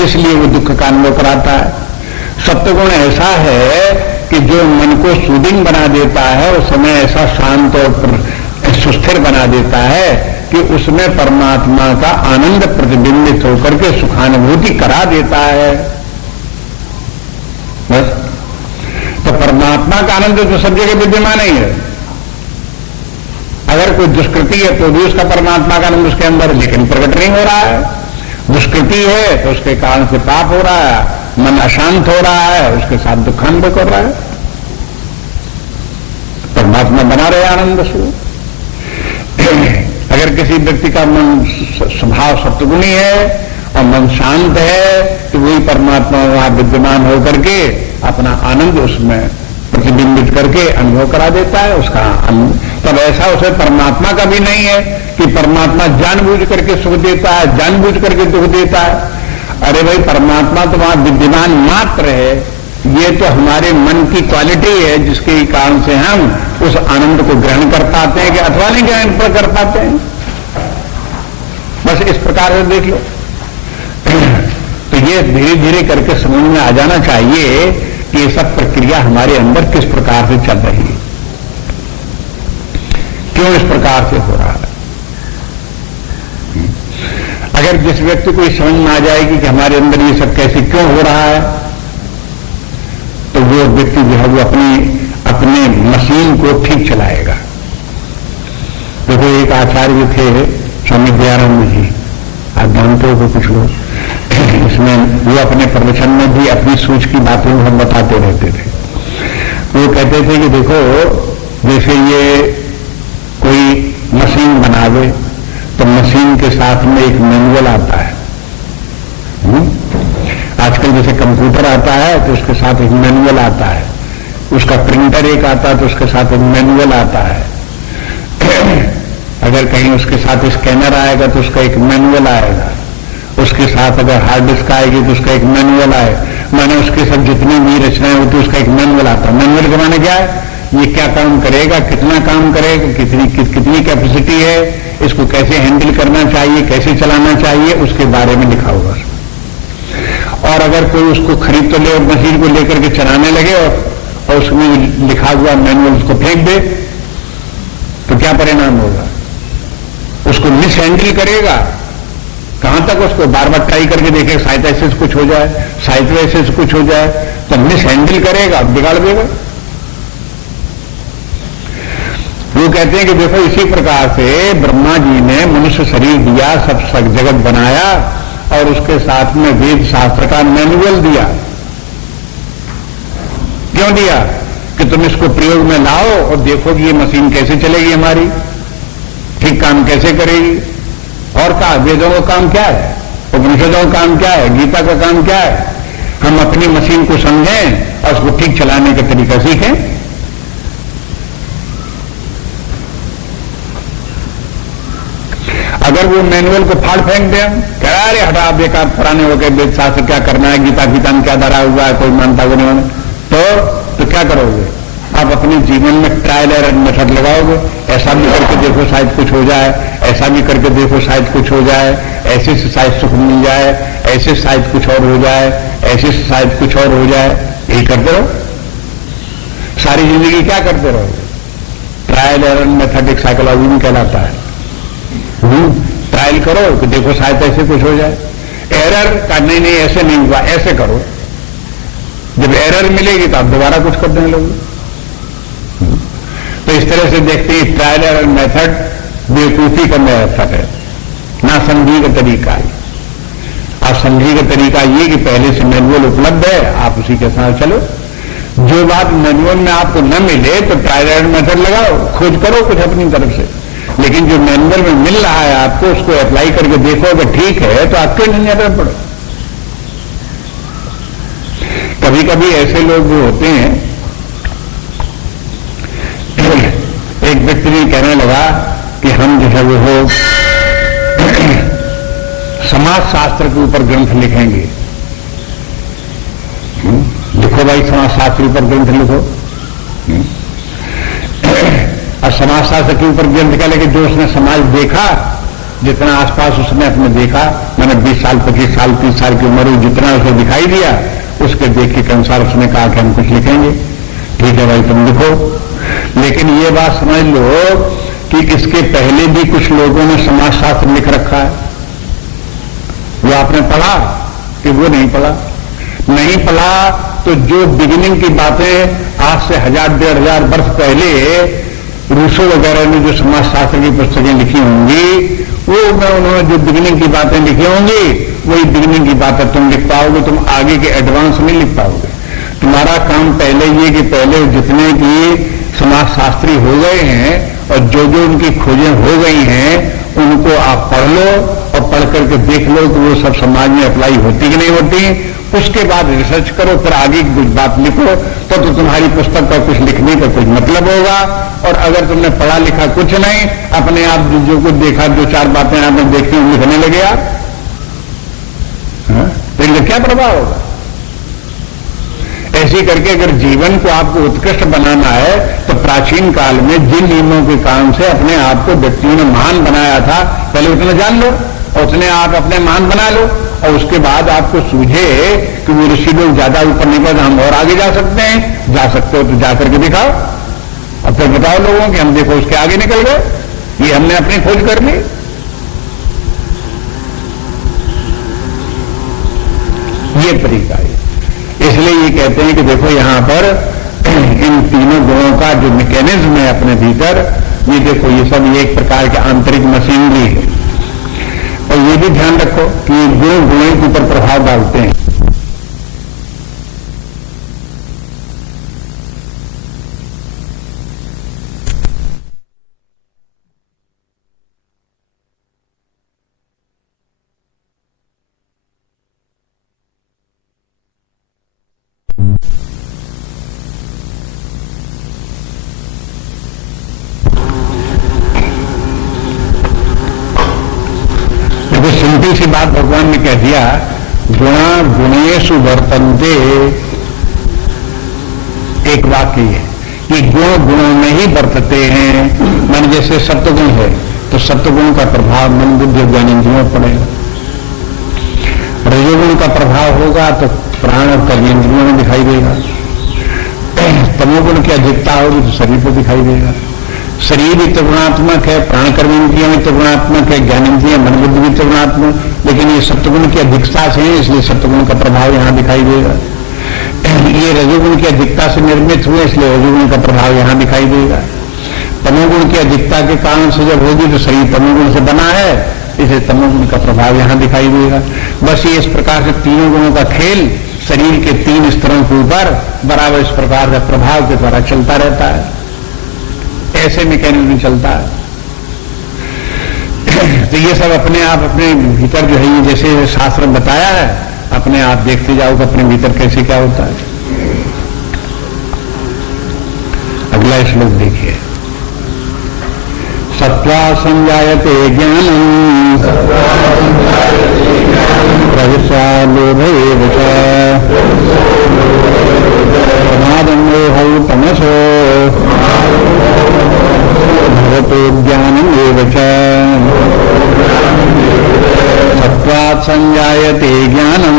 इसलिए वो दुख का अनुभव कराता है। सत्वगुण ऐसा है कि जो मन को सूदिंग बना देता है, उस समय ऐसा शांत और सुस्थिर बना देता है कि उसमें परमात्मा का आनंद प्रतिबिंबित होकर के सुखानुभूति करा देता है। बस तो परमात्मा का आनंद तो सब जगह विद्यमान ही है। अगर कोई दुष्कृति है तो भी उसका परमात्मा का आनंद उसके अंदर लेकिन प्रकट नहीं हो रहा है। दुष्कृति है तो उसके कारण से पाप हो रहा है, मन अशांत हो रहा है, उसके साथ दुखानुभव कर रहा है। परमात्मा बना रहे आनंद से। अगर किसी व्यक्ति का मन स्वभाव सत्वगुणी है और मन शांत है तो वही परमात्मा वहां विद्यमान होकर के अपना आनंद उसमें प्रतिबिंबित करके अनुभव करा देता है उसका। तब ऐसा उसे परमात्मा का भी नहीं है कि परमात्मा जानबूझ करके सुख देता है, जानबूझ करके दुख देता है। अरे भाई परमात्मा तो वहां विद्यमान मात्र है, ये तो हमारे मन की क्वालिटी है जिसके कारण से हम उस आनंद को ग्रहण कर पाते हैं कि अथवा नहीं ग्रहण कर पाते हैं। बस इस प्रकार से देख लो। तो ये धीरे धीरे करके समझ में आ जाना चाहिए कि ये सब प्रक्रिया हमारे अंदर किस प्रकार से चल रही है, क्यों इस प्रकार से हो रहा है। अगर जिस व्यक्ति को समझ में आ जाएगी कि हमारे अंदर ये सब कैसे क्यों हो रहा है, तो वो व्यक्ति जो है वो अपने मशीन को ठीक चलाएगा। देखो एक आचार्य थे स्वामी दयानंद जी, आप जानते हो कुछ लोग, इसमें वो अपने प्रवचन में भी अपनी सोच की बातें हम बताते रहते थे। वो कहते थे कि देखो जैसे ये कोई मशीन बनावे तो मशीन के साथ में एक मैनुअल आता है। आजकल जैसे कंप्यूटर आता है तो उसके साथ एक मैनुअल आता है, उसका प्रिंटर एक आता है तो उसके साथ एक मैनुअल आता है। अगर कहीं उसके साथ स्कैनर आएगा तो उसका एक मैनुअल आएगा, उसके साथ अगर हार्ड डिस्क आएगी तो उसका एक मैनुअल आए, माने उसके साथ जितनी भी रचनाएं होती है उसका एक मैनुअल आता है। मैनुअल के माने क्या है, ये क्या काम करेगा, कितना काम करेगा, कितनी कैपेसिटी है, इसको कैसे हैंडल करना चाहिए, कैसे चलाना चाहिए, उसके बारे में लिखा होगा। और अगर कोई उसको खरीद तो ले और मशीन को लेकर के चलाने लगे और उसमें लिखा हुआ मैनुअल उसको फेंक दे तो क्या परिणाम होगा, उसको मिस हैंडल करेगा। कहां तक उसको बार बार ट्राई करके देखेगा, शायद ऐसे से कुछ हो जाए, शायद ऐसे से कुछ हो जाए, तो मिस हैंडल करेगा, बिगाड़ देगा। वो कहते हैं कि देखो इसी प्रकार से ब्रह्मा जी ने मनुष्य शरीर दिया, सब जगत बनाया और उसके साथ में वेद शास्त्र का मैनुअल दिया। क्यों दिया कि तुम इसको प्रयोग में लाओ और देखो कि ये मशीन कैसे चलेगी, हमारी ठीक काम कैसे करेगी। और कहा वेदों का काम क्या है, उपनिषदों का काम क्या है, गीता का काम क्या है, हम अपनी मशीन को समझें और उसको ठीक चलाने का तरीका सीखें। अगर वो मैनुअल को फाड़ फेंक दें, कह अरे हटा बेकार पुराने हो गए, वेद शास्त्र क्या करना है, गीता में क्या धरा हुआ है, कोई मानता को नहीं, तो क्या करोगे, आप अपने जीवन में ट्रायल एरर मेथड लगाओगे, ऐसा भी करके देखो शायद कुछ हो जाए, ऐसा भी करके देखो शायद कुछ हो जाए, ऐसे से शायद सुख मिल जाए, ऐसे शायद कुछ और हो जाए, ऐसे से शायद कुछ और हो जाए, यही करते रहो सारी जिंदगी। क्या करते रहोगे? ट्रायल एरर मेथड एक साइकोलॉजी में कहलाता है। ट्रायल करो कि देखो शायद ऐसे कुछ हो जाए, एरर का नहीं ऐसे नहीं हुआ, ऐसे करो, जब एरर मिलेगी तो आप दोबारा कुछ करने लगोगे। तो इस तरह से देखते हैं ट्रायल एरर मेथड बेवकूफी का मेथड है, ना समझी का तरीका है। आप समझी का तरीका ये कि पहले से मैनुअल उपलब्ध है, आप उसी के साथ चलो। जो बात मैनुअल में आपको न मिले तो ट्रायल एरर मेथड लगाओ, खोज करो कुछ अपनी तरफ से, लेकिन जो मैनुअल में मिल रहा है आपको उसको अप्लाई करके देखो, अगर ठीक है तो आप क्यों नहीं एरर पड़ो। कभी कभी ऐसे लोग जो होते हैं, एक व्यक्ति ने कहने लगा कि हम जो है वो समाज शास्त्र के ऊपर ग्रंथ लिखेंगे। लिखो भाई, समाज शास्त्र के ऊपर ग्रंथ लिखो। और समाज शास्त्र के ऊपर ग्रंथ क्या लेके, जो उसने समाज देखा, जितना आसपास उसने अपने देखा, मैंने 20 साल 25 साल 30 साल की उम्र में जितना उसे दिखाई दिया, उसके देखे के अनुसार उसने कहा कि हम कुछ लिखेंगे। ठीक है भाई, तुम लिखो, लेकिन ये बात समझ लो कि इसके पहले भी कुछ लोगों ने समाज शास्त्र लिख रखा है। वो आपने पढ़ा कि वो नहीं पढ़ा? नहीं पढ़ा तो जो बिगिनिंग की बातें आज से 1000-1500 वर्ष पहले रूसो वगैरह ने जो समाज शास्त्र की पुस्तकें लिखी होंगी, वो उन्होंने जो बिगिनिंग की बातें लिखी होंगी, वही बिगिनिंग की बातें तुम लिख पाओगे। तुम आगे के एडवांस नहीं लिख पाओगे। तुम्हारा काम पहले ये कि पहले जितने भी समाज शास्त्री हो गए हैं और जो जो उनकी खोजें हो गई हैं, उनको आप पढ़ लो और पढ़ करके देख लो कि वो सब समाज में अप्लाई होती कि नहीं होती। उसके बाद रिसर्च करो, फिर आगे की कुछ बात लिखो, तो तुम्हारी पुस्तक का कुछ लिखने का कुछ मतलब होगा। और अगर तुमने पढ़ा लिखा कुछ नहीं, अपने आप जो कुछ देखा, 2-4 बातें आपने देखी लिखने लगे आप, तो इनका क्या प्रभाव होगा? ऐसे करके अगर जीवन को आपको उत्कृष्ट बनाना है तो प्राचीन काल में जिन नियमों के काम से अपने आप को व्यक्तियों ने महान बनाया था, पहले उतना जान लो और उतने आप अपने महान बना लो, और उसके बाद आपको सूझे कि वो ऋषि लोग ज्यादा ऊपर नहीं बढ़े, हम और आगे जा सकते हैं। जा सकते हो तो जाकर के दिखाओ और फिर बताओ लोगों कि हम देखो उसके आगे निकल गए, ये हमने अपनी खोज कर ली। ये तरीका है। इसलिए ये कहते हैं कि देखो यहां पर इन तीनों गुणों का जो मैकेनिज्म है अपने भीतर, ये देखो ये सब एक प्रकार के आंतरिक मशीनरी है। और ये भी ध्यान रखो कि ये गुणों के ऊपर प्रभाव डालते हैं। सिंपल सी बात भगवान ने कह दिया, गुणा गुणेषु वर्तन्ते। एक वाक्य है कि गुण गुणों में ही वर्तते हैं। मन जैसे सत्वगुण है तो सत्वगुण का प्रभाव मन बुद्धि ज्ञानेंद्रियों पर पड़ेगा। रजोगुण का प्रभाव होगा तो प्राण और कर्मेंद्रियों में दिखाई देगा। तमोगुण की अधिकता होगी तो शरीर पर दिखाई देगा। शरीर भी त्रिगुणात्मक है, प्राण कर्मेंद्रियां भी त्रिगुणात्मक है, ज्ञानेंद्रियां मन बुद्धि भी त्रिगुणात्मक, लेकिन ये सत्वगुण की अधिकता से है, इसलिए सत्वगुण का प्रभाव यहां दिखाई देगा। ये रजोगुण की अधिकता से निर्मित हुए, इसलिए रजोगुण का प्रभाव यहां दिखाई देगा। तमोगुण की अधिकता के कारण से जब होगी तो शरीर तमोगुण से बना है, इसलिए तमोगुण का प्रभाव यहां दिखाई देगा। बस ये इस प्रकार से तीनों गुणों का खेल शरीर के 3 स्तरों के ऊपर बराबर इस प्रकार का प्रभाव के द्वारा चलता रहता है। ऐसे मैकेनिज्म चलता है। तो ये सब अपने आप अपने भीतर जो है, ये जैसे शास्त्र में बताया है, अपने आप देखते जाओ कि अपने भीतर कैसे क्या होता है। अगला श्लोक देखिए। सत्वा संजायते ज्ञानम् प्रविशा लोभेव च प्रमादं मोहौ तमसो संजायते ज्ञानम्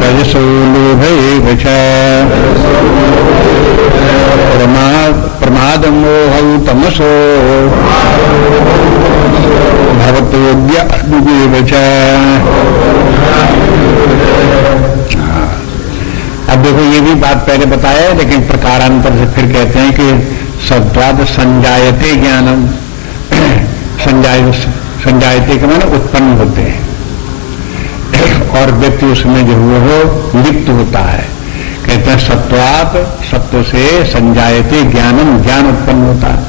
रजसो लोभैव च प्रमादमोहौ तमसो भवतोऽज्ञानमेव च। अब देखो ये भी बात पहले बताया, लेकिन प्रकारांतर से फिर कहते हैं कि सत्वाद संजायते ज्ञानम। संजायते के माने उत्पन्न होते हैं और व्यक्ति उसमें जो हुए हो लिप्त होता है। कहते हैं सत्वात, सत्व से संजायते ज्ञानम, ज्ञान उत्पन्न होता है।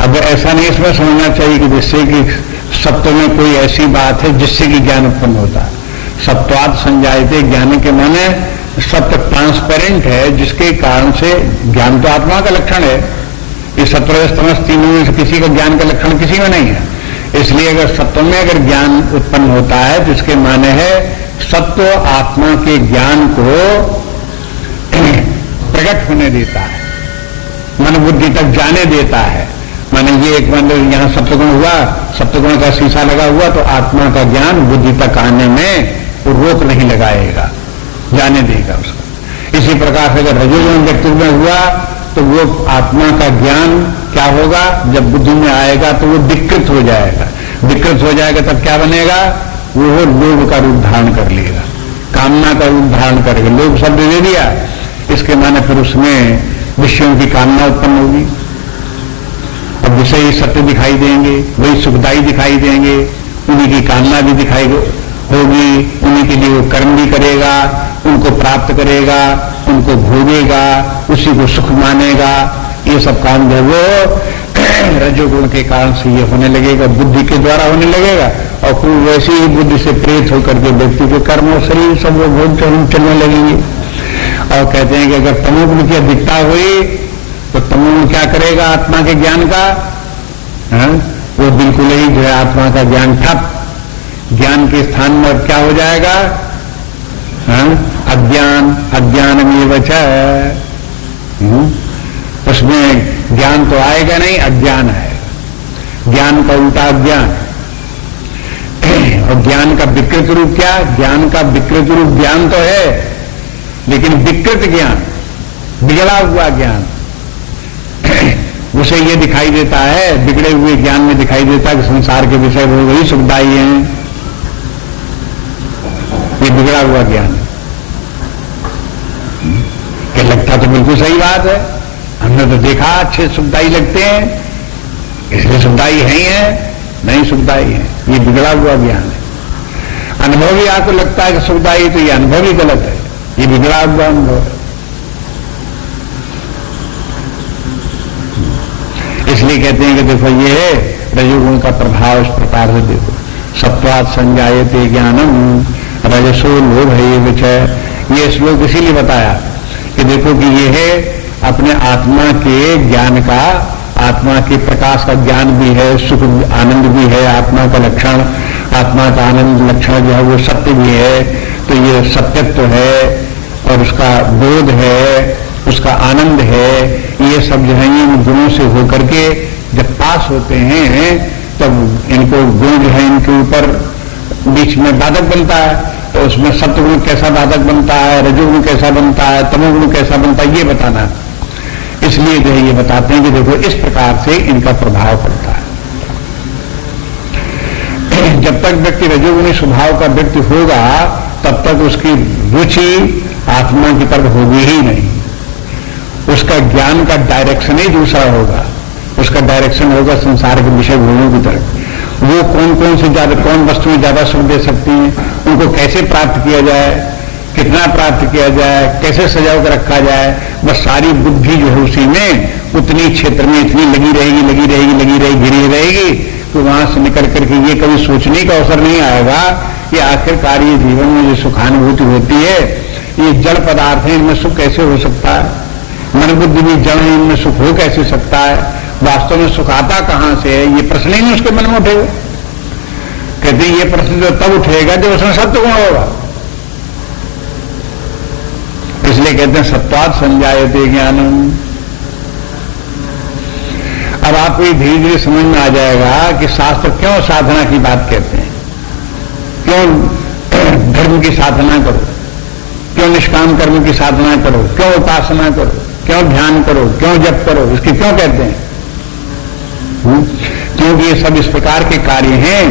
अब ऐसा नहीं इसमें समझना चाहिए कि जिससे कि सत्व में कोई ऐसी बात है जिससे कि ज्ञान उत्पन्न होता है। सत्वात संजायते ज्ञान के माने सत्य ट्रांसपेरेंट है, जिसके कारण से ज्ञान तो आत्मा का लक्षण है। ये सत्वरजस्तमस तीनों में से किसी का ज्ञान का लक्षण किसी में नहीं है। इसलिए अगर सत्व में अगर ज्ञान उत्पन्न होता है तो इसके माने है सत्व आत्मा के ज्ञान को प्रकट होने देता है, मन बुद्धि तक जाने देता है। माने ये एक मतलब यहाँ सप्तगुण हुआ, सप्तगुण का शीशा लगा हुआ तो आत्मा का ज्ञान बुद्धि तक आने में वो रोक नहीं लगाएगा, जाने देगा उसको। इसी प्रकार से अगर रजोगुण व्यक्तित्व में हुआ तो वो आत्मा का ज्ञान क्या होगा, जब बुद्धि में आएगा तो वो विकृत हो जाएगा। विकृत हो जाएगा तब क्या बनेगा, वो लोभ का रूप धारण कर लेगा, कामना का रूप धारण करेगा। लोभ शब्द दे दिया, इसके माने फिर उसमें विषयों की कामना उत्पन्न होगी और विषय सत्य दिखाई देंगे, वही सुखदायी दिखाई देंगे, उन्हीं की कामना भी दिखाई होगी, उन्हीं के लिए वो कर्म भी करेगा, उनको प्राप्त करेगा, उनको भोगेगा, उसी को सुख मानेगा। ये सब काम जो वो रजोगुण के कारण से ये होने लगेगा, बुद्धि के द्वारा होने लगेगा और फिर वैसी ही बुद्धि से प्रेरित होकर के व्यक्ति के कर्म और शरीर सब वो भोग चलने लगेंगे। और कहते हैं कि अगर तमोगुण की अधिकता हुई तो तमोगुण क्या करेगा आत्मा के ज्ञान का, वो बिल्कुल ही जो है आत्मा का ज्ञान ठप, ज्ञान के स्थान में क्या हो जाएगा, अज्ञान, अज्ञानमेव च। उसमें ज्ञान तो आएगा नहीं, अज्ञान है। ज्ञान का उल्टा अज्ञान। और ज्ञान का विकृत रूप क्या, ज्ञान का विकृत रूप ज्ञान तो है, लेकिन विकृत ज्ञान, बिगड़ा हुआ ज्ञान उसे ये दिखाई देता है, बिगड़े हुए ज्ञान में दिखाई देता है कि संसार के विषय वो वही सुखदायी हैं। ये बिगड़ा हुआ ज्ञान क्या लगता तो बिल्कुल सही बात है, हमने तो देखा अच्छे सुखदायी लगते हैं इसलिए सुखदायी है ही है, नहीं सुखदायी है। ये बिगड़ा हुआ ज्ञान है। अनुभवी आपको लगता है कि सुखदायी, तो ये अनुभव ही गलत है, ये बिगड़ा हुआ अनुभव है। इसलिए कहते हैं कि देखो ये है रजोगुण का प्रभाव इस प्रकार से देखो, सत्वात् संजायते ज्ञानम रजसो लोभैव च। ये श्लोक इसीलिए बताया कि देखो कि ये है अपने आत्मा के ज्ञान का, आत्मा के प्रकाश का ज्ञान भी है, सुख आनंद भी है, आत्मा का लक्षण, आत्मा का आनंद लक्षण जो है वो सत्य भी है। तो ये सत्यत्व है और उसका बोध है, उसका आनंद है, ये सब जो है इन गुणों से होकर के जब पास होते हैं तब इनको गुण जो है इनके ऊपर बीच में बाधक बनता है। तो उसमें सत्वगुण कैसा बाधक बनता है, रजोगुण कैसा बनता है, तमोगुण कैसा बनता है, ये बताना। इसलिए जो है ये बताते हैं कि देखो इस प्रकार से इनका प्रभाव पड़ता है। जब तक व्यक्ति रजोगुणी स्वभाव का व्यक्ति होगा तब तक उसकी रुचि आत्मा की तरफ होगी ही नहीं, उसका ज्ञान का डायरेक्शन ही दूसरा होगा, उसका डायरेक्शन होगा संसार के विषय भोगों की तरफ। वो कौन कौन से ज्यादा, कौन वस्तुएं ज्यादा सुख दे सकती हैं, उनको कैसे प्राप्त किया जाए, कितना प्राप्त किया जाए, कैसे सजा कर रखा जाए, बस सारी बुद्धि जो है उसी में उतनी क्षेत्र में इतनी लगी रहेगी, घिरी रहेगी तो वहां से निकल करके ये कभी सोचने का अवसर नहीं आएगा कि आखिरकार ये जीवन में जो सुखानुभूति होती है, ये जड़ पदार्थ है, इनमें सुख कैसे हो सकता है, मन बुद्धि भी जड़ है, इनमें सुख हो कैसे सकता है, वास्तव में सुख आता कहां से है, ये प्रश्न ही नहीं उसके मन में उठेगा। कहते ये प्रश्न जो तब उठेगा जब उसमें सत्वगुण होगा। इसलिए कहते हैं सत्वात् संजायते ज्ञानम। अब आपको ये धीरे धीरे समझ में आ जाएगा कि शास्त्र क्यों साधना की बात कहते हैं, क्यों धर्म की साधना करो, क्यों निष्काम कर्म की साधना करो, क्यों उपासना करो, क्यों ध्यान करो, क्यों जप करो, इसकी क्यों कहते हैं? क्योंकि ये सब इस प्रकार के कार्य हैं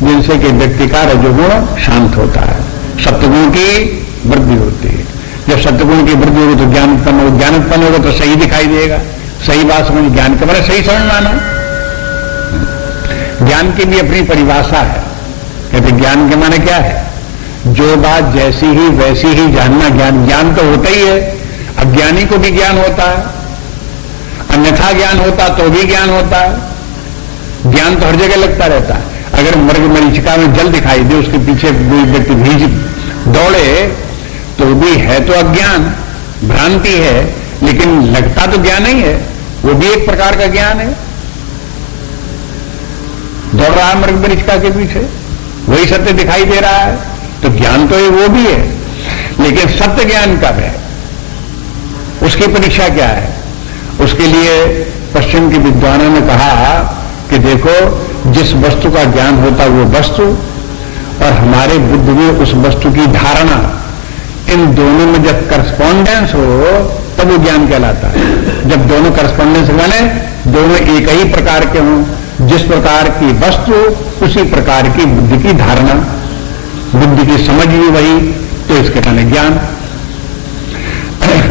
जिनसे कि व्यक्ति का रजोगुण शांत होता है, सत्वगुण की वृद्धि होती है। जब सत्वगुण की वृद्धि होगी तो ज्ञान उत्पन्न होगा, ज्ञान उत्पन्न होगा तो सही दिखाई देगा, सही बात समझ, ज्ञान के बारे सही समझ में आना। ज्ञान की भी अपनी परिभाषा है, कहते ज्ञान के माने क्या है? जो बात जैसी ही वैसी ही जानना ज्ञान। ज्ञान तो होता ही है, अज्ञानी को भी ज्ञान होता है, अन्यथा ज्ञान होता तो भी ज्ञान होता है। ज्ञान तो हर जगह लगता रहता है। अगर मृग मरीचिका में जल दिखाई दे, उसके पीछे कोई व्यक्ति भीज दौड़े तो भी है तो अज्ञान, भ्रांति है, लेकिन लगता तो ज्ञान ही है, वो भी एक प्रकार का ज्ञान है। दौड़ रहा है मृग मरीचिका के पीछे, वही सत्य दिखाई दे रहा है, तो ज्ञान तो वो भी है। लेकिन सत्य ज्ञान कब है, उसकी परीक्षा क्या है? उसके लिए पश्चिम के विद्वानों ने कहा कि देखो, जिस वस्तु का ज्ञान होता है वो वस्तु, और हमारे बुद्धि में उस वस्तु की धारणा, इन दोनों में जब करस्पॉन्डेंस हो तब वो ज्ञान कहलाता है। जब दोनों करस्पॉन्डेंस माने दोनों एक ही प्रकार के हों, जिस प्रकार की वस्तु उसी प्रकार की बुद्धि की धारणा, बुद्धि की समझ भी वही, तो इसके माने ज्ञान।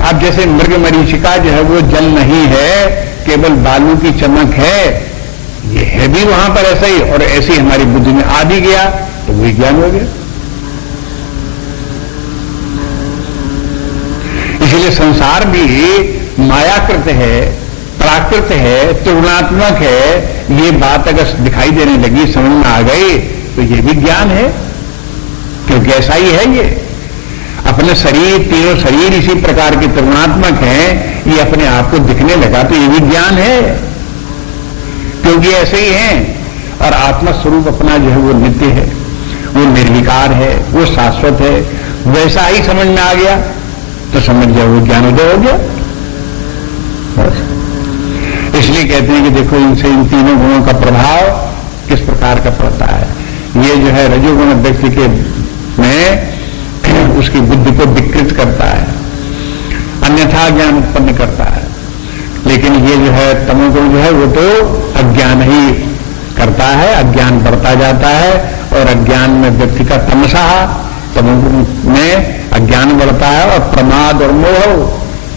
अब जैसे मृग मरीचिका जो है वो जल नहीं है, केवल बालू की चमक है, ये है भी वहां पर ऐसा ही, और ऐसी हमारी बुद्धि में आ भी गया तो वही ज्ञान हो गया। इसलिए संसार भी मायाकृत है, प्राकृत है, त्रिगुणात्मक है। ये बात अगर दिखाई देने लगी, समझ में आ गई, तो ये भी ज्ञान है, क्योंकि ऐसा ही है। ये अपने शरीर, तीनों शरीर इसी प्रकार के त्रिगुणात्मक हैं, ये अपने आप को दिखने लगा तो ये भी ज्ञान है, क्योंकि ऐसे ही हैं। और आत्मा स्वरूप अपना जो है वो नित्य है, वो निर्विकार है, वो शाश्वत है। वैसा ही समझ में आ गया तो समझ जाओ वो ज्ञानोदय हो गया। इसलिए कहते हैं कि देखो, इनसे इन तीनों गुणों का प्रभाव किस प्रकार का पड़ता है। ये जो है रजोगुण व्यक्ति के में उसकी बुद्धि को विकृत करता है, अन्यथा ज्ञान उत्पन्न करता है। लेकिन ये जो है तमोगुण जो है वो तो अज्ञान ही करता है, अज्ञान बढ़ता जाता है, और अज्ञान में व्यक्ति का तमसा, तमोगुण में अज्ञान बढ़ता है, और प्रमाद और मोह,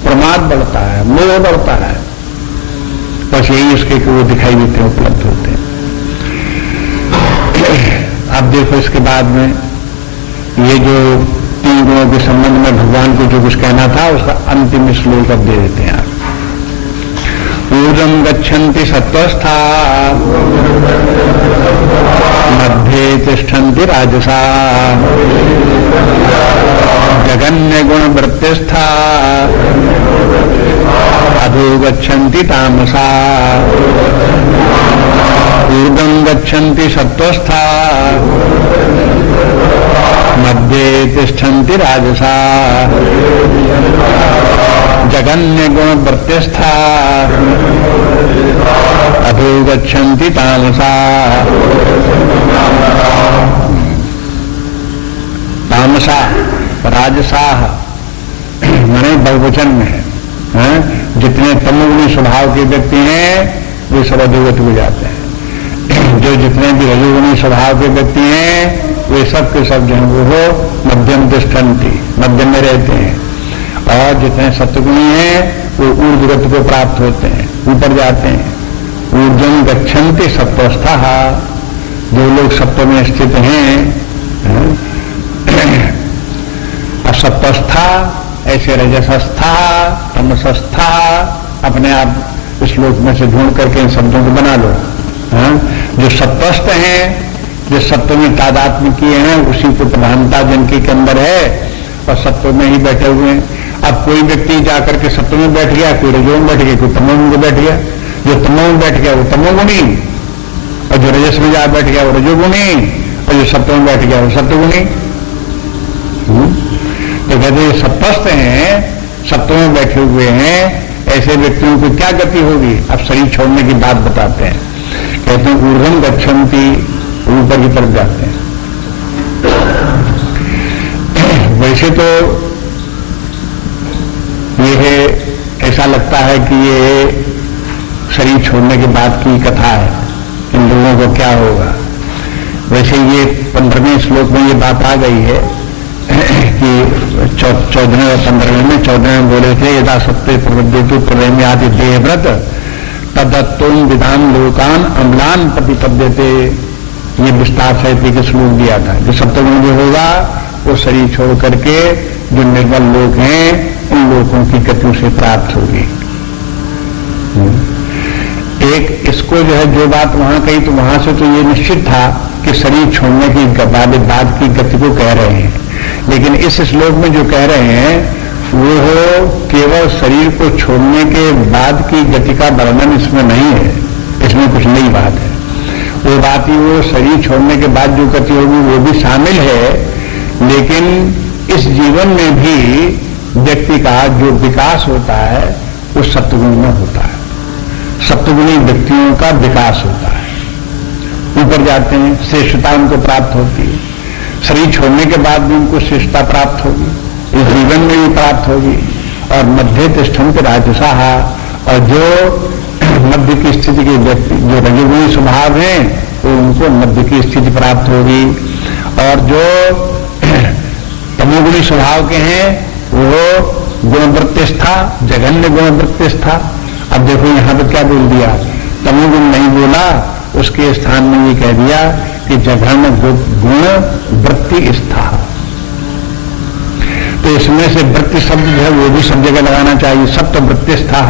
प्रमाद बढ़ता है, मोह बढ़ता है। बस यही उसके वो दिखाई देते हैं, उपलब्ध होते हैं। अब देखो इसके बाद में ये जो तीन गुणों के संबंध में भगवान को जो कुछ कहना था उसका अंतिम श्लोक अब दे देते हैं आप। ऊर्जम गच्छन्ति सत्वस्था मध्ये तिष्ठन्ति राजसा जगन्य गुण वृत्तिस्था अधो गच्छन्ति तामसा। ऊर्ध्वं गच्छन्ति सत्वस्था मध्ये तिष्ठन्ति राजसा जगन्य गुण वृत्तिस्था अधो गच्छन्ति तामसा। तामसा राजसाह माने बहुवचन में है। जितने तमोगुणी स्वभाव के व्यक्ति हैं वे सब अधोगत हो जाते हैं। जो जितने भी रजोगुणी स्वभाव के व्यक्ति हैं वे सब के सब जो है वो मध्यम तिष्ठन्ति, मध्यम में रहते हैं। और जितने सत्वगुणी हैं वो ऊर्ध्वगति को प्राप्त होते हैं, ऊपर जाते हैं। ऊर्जम गच्छन्ति सत्वस्था, जो लोग सत्व में स्थित हैं। और सत्वस्था ऐसे रजसस्था, तमसस्था, अपने आप इस श्लोक में से ढूंढ करके इन शब्दों को बना लो। जो सत्वस्थ हैं, जो सत्व में तादात्म्य किए हैं, उसी को प्रधानता जिनके के अंदर है और सत्व में ही बैठे हुए हैं। अब कोई व्यक्ति जाकर के सत्व में बैठ गया, कोई रजो में बैठ गया, कोई तमो में बैठ गया। जो तमो में बैठ गया वो तमोगुणी, और जो रजस में जा बैठ गया वो रजोगुणी, और जो सत्व में बैठ गया वो सत्वगुणी। तो कहते सत्वस्थ हैं, सत्व में बैठे हुए हैं, ऐसे व्यक्तियों को क्या गति होगी? अब शरीर छोड़ने की बात बताते हैं। कहते हैं ऊर्ध्वं गच्छन्ति, ऊपर की तरफ जाते हैं। वैसे तो ये ऐसा लगता है कि ये शरीर छोड़ने के बाद की कथा है, इन लोगों को क्या होगा। वैसे ये 15वें श्लोक में ये बात आ गई है कि 14वें और 15वें में 14वें में बोले थे यदा सत्य प्रवृत्ति प्रलय में आदि देहव्रत तदत्तोम विधान लोकान अम्लान प्रतिपद्यते। ये विस्तार सहित के श्लोक दिया था। जो सप्तगुण जो होगा वो शरीर छोड़ करके जो निर्मल लोक हैं उन लोगों की गति उसे प्राप्त होगी। एक इसको जो है जो बात वहां कही तो वहां से तो ये निश्चित था कि शरीर छोड़ने की बाद की गति को कह रहे हैं, लेकिन इस श्लोक में जो कह रहे हैं वो केवल शरीर को छोड़ने के बाद की गति का वर्णन इसमें नहीं है, इसमें कुछ नई बात है। वो बात ही वो शरीर छोड़ने के बाद जो गति होगी वो भी शामिल है, लेकिन इस जीवन में भी व्यक्ति का जो विकास होता है वो सत्वगुण में होता है। सत्वगुणी व्यक्तियों का विकास होता है, ऊपर जाते हैं, श्रेष्ठता उनको प्राप्त होती है। शरीर छोड़ने के बाद भी उनको श्रेष्ठता प्राप्त होगी, इस जीवन में भी प्राप्त होगी। और मध्य तिष्ठन्ति राजसाः, और जो मध्य की स्थिति के व्यक्ति जो रजोगुणी स्वभाव हैं वो उनको मध्य की स्थिति प्राप्त होगी, और जो तमोगुणी स्वभाव के हैं वो गुणवृत्तिस्था, जघन्य गुणवृत्तिस्था। अब देखो यहां पर क्या बोल दिया, तमोगुण नहीं बोला, उसके स्थान में ये कह दिया कि जघन्य गुण वृत्ति स्था। तो इसमें से वृत्ति शब्द जो है वो भी सब जगह लगाना चाहिए। सप्त वृत्तिस्था,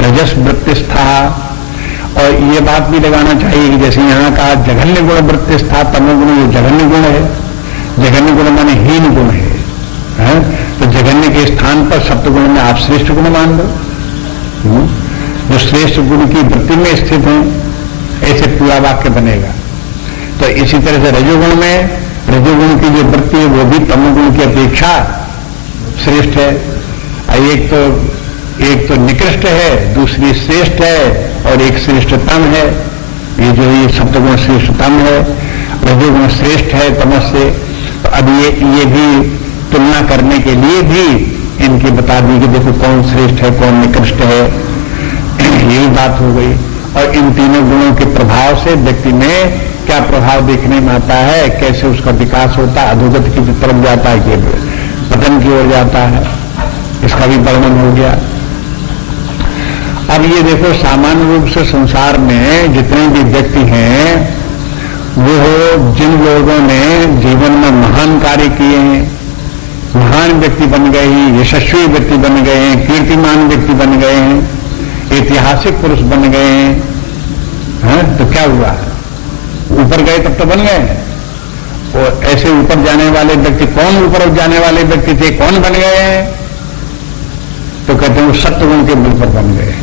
रजस वृत्तिस्था, और ये बात भी लगाना चाहिए कि जैसे यहां का जघन्य गुण वृत्तिस्था, तमोगुण जो जघन्य गुण है, जघन्य गुण माने हीन गुण है, तो जघन्य के स्थान पर सप्तगुण में आप श्रेष्ठ गुण मान लो, जो श्रेष्ठ गुण की वृत्ति में स्थित है, ऐसे पूरा वाक्य बनेगा। तो इसी तरह से रजोगुण में रजोगुण की जो वृत्ति है वो भी तमोगुण की अपेक्षा श्रेष्ठ है। एक तो निकृष्ट है, दूसरी श्रेष्ठ है, और एक श्रेष्ठतम है। ये जो ये सप्तगुण श्रेष्ठतम है, रजोगुण श्रेष्ठ है तमस से। तो अब ये भी तुलना करने के लिए भी इनकी बता दी कि देखो कौन श्रेष्ठ है कौन निकृष्ट है, यही बात हो गई। और इन तीनों गुणों के प्रभाव से व्यक्ति में क्या प्रभाव देखने में आता है, कैसे उसका विकास होता है, अधोगति की तरफ जाता है कि पतन की ओर जाता है, इसका भी वर्णन हो गया। अब ये देखो सामान्य रूप से संसार में जितने भी व्यक्ति हैं वो जिन लोगों ने जीवन में महान कार्य किए हैं, महान व्यक्ति बन गए हैं, यशस्वी व्यक्ति बन गए हैं, कीर्तिमान व्यक्ति बन गए हैं, ऐतिहासिक पुरुष बन गए हैं, तो क्या हुआ, ऊपर गए तब तो बन गए। और ऐसे ऊपर जाने वाले व्यक्ति कौन ऊपर जाने वाले व्यक्ति थे, कौन बन गए हैं? तो कहते हैं वो सत्वगुण के बल पर बन गए।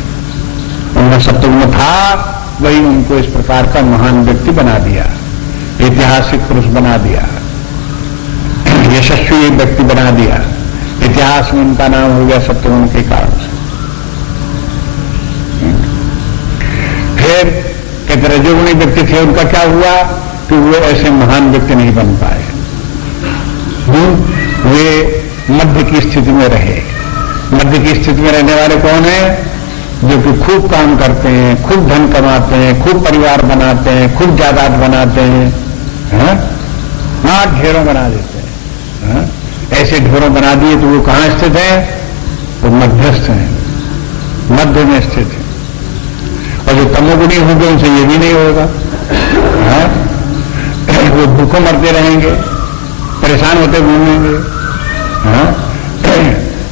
उनका सत्वगुण था, वही उनको इस प्रकार का महान व्यक्ति बना दिया, ऐतिहासिक पुरुष बना दिया, यशस्वी व्यक्ति बना दिया। इतिहास में उनका नाम हो गया सत्वगुण के कारण से। फिर कहते रजोगुणी व्यक्ति थे, उनका क्या हुआ कि वो ऐसे महान व्यक्ति नहीं बन पाए, वे मध्य की स्थिति में रहे। मध्य की स्थिति में रहने वाले कौन है? जो कि खूब काम करते हैं, खूब धन कमाते हैं, खूब परिवार बनाते हैं, खूब जायदाद बनाते हैं, ढेरों बना देते हैं। ऐसे ढेरों बना दिए तो वो कहां स्थित है? वो मध्यस्थ हैं, मध्य में स्थित है। और जो तमोगुणी होंगे उनसे ये भी नहीं होगा, वो भूखों मरते रहेंगे, परेशान होते घूमेंगे,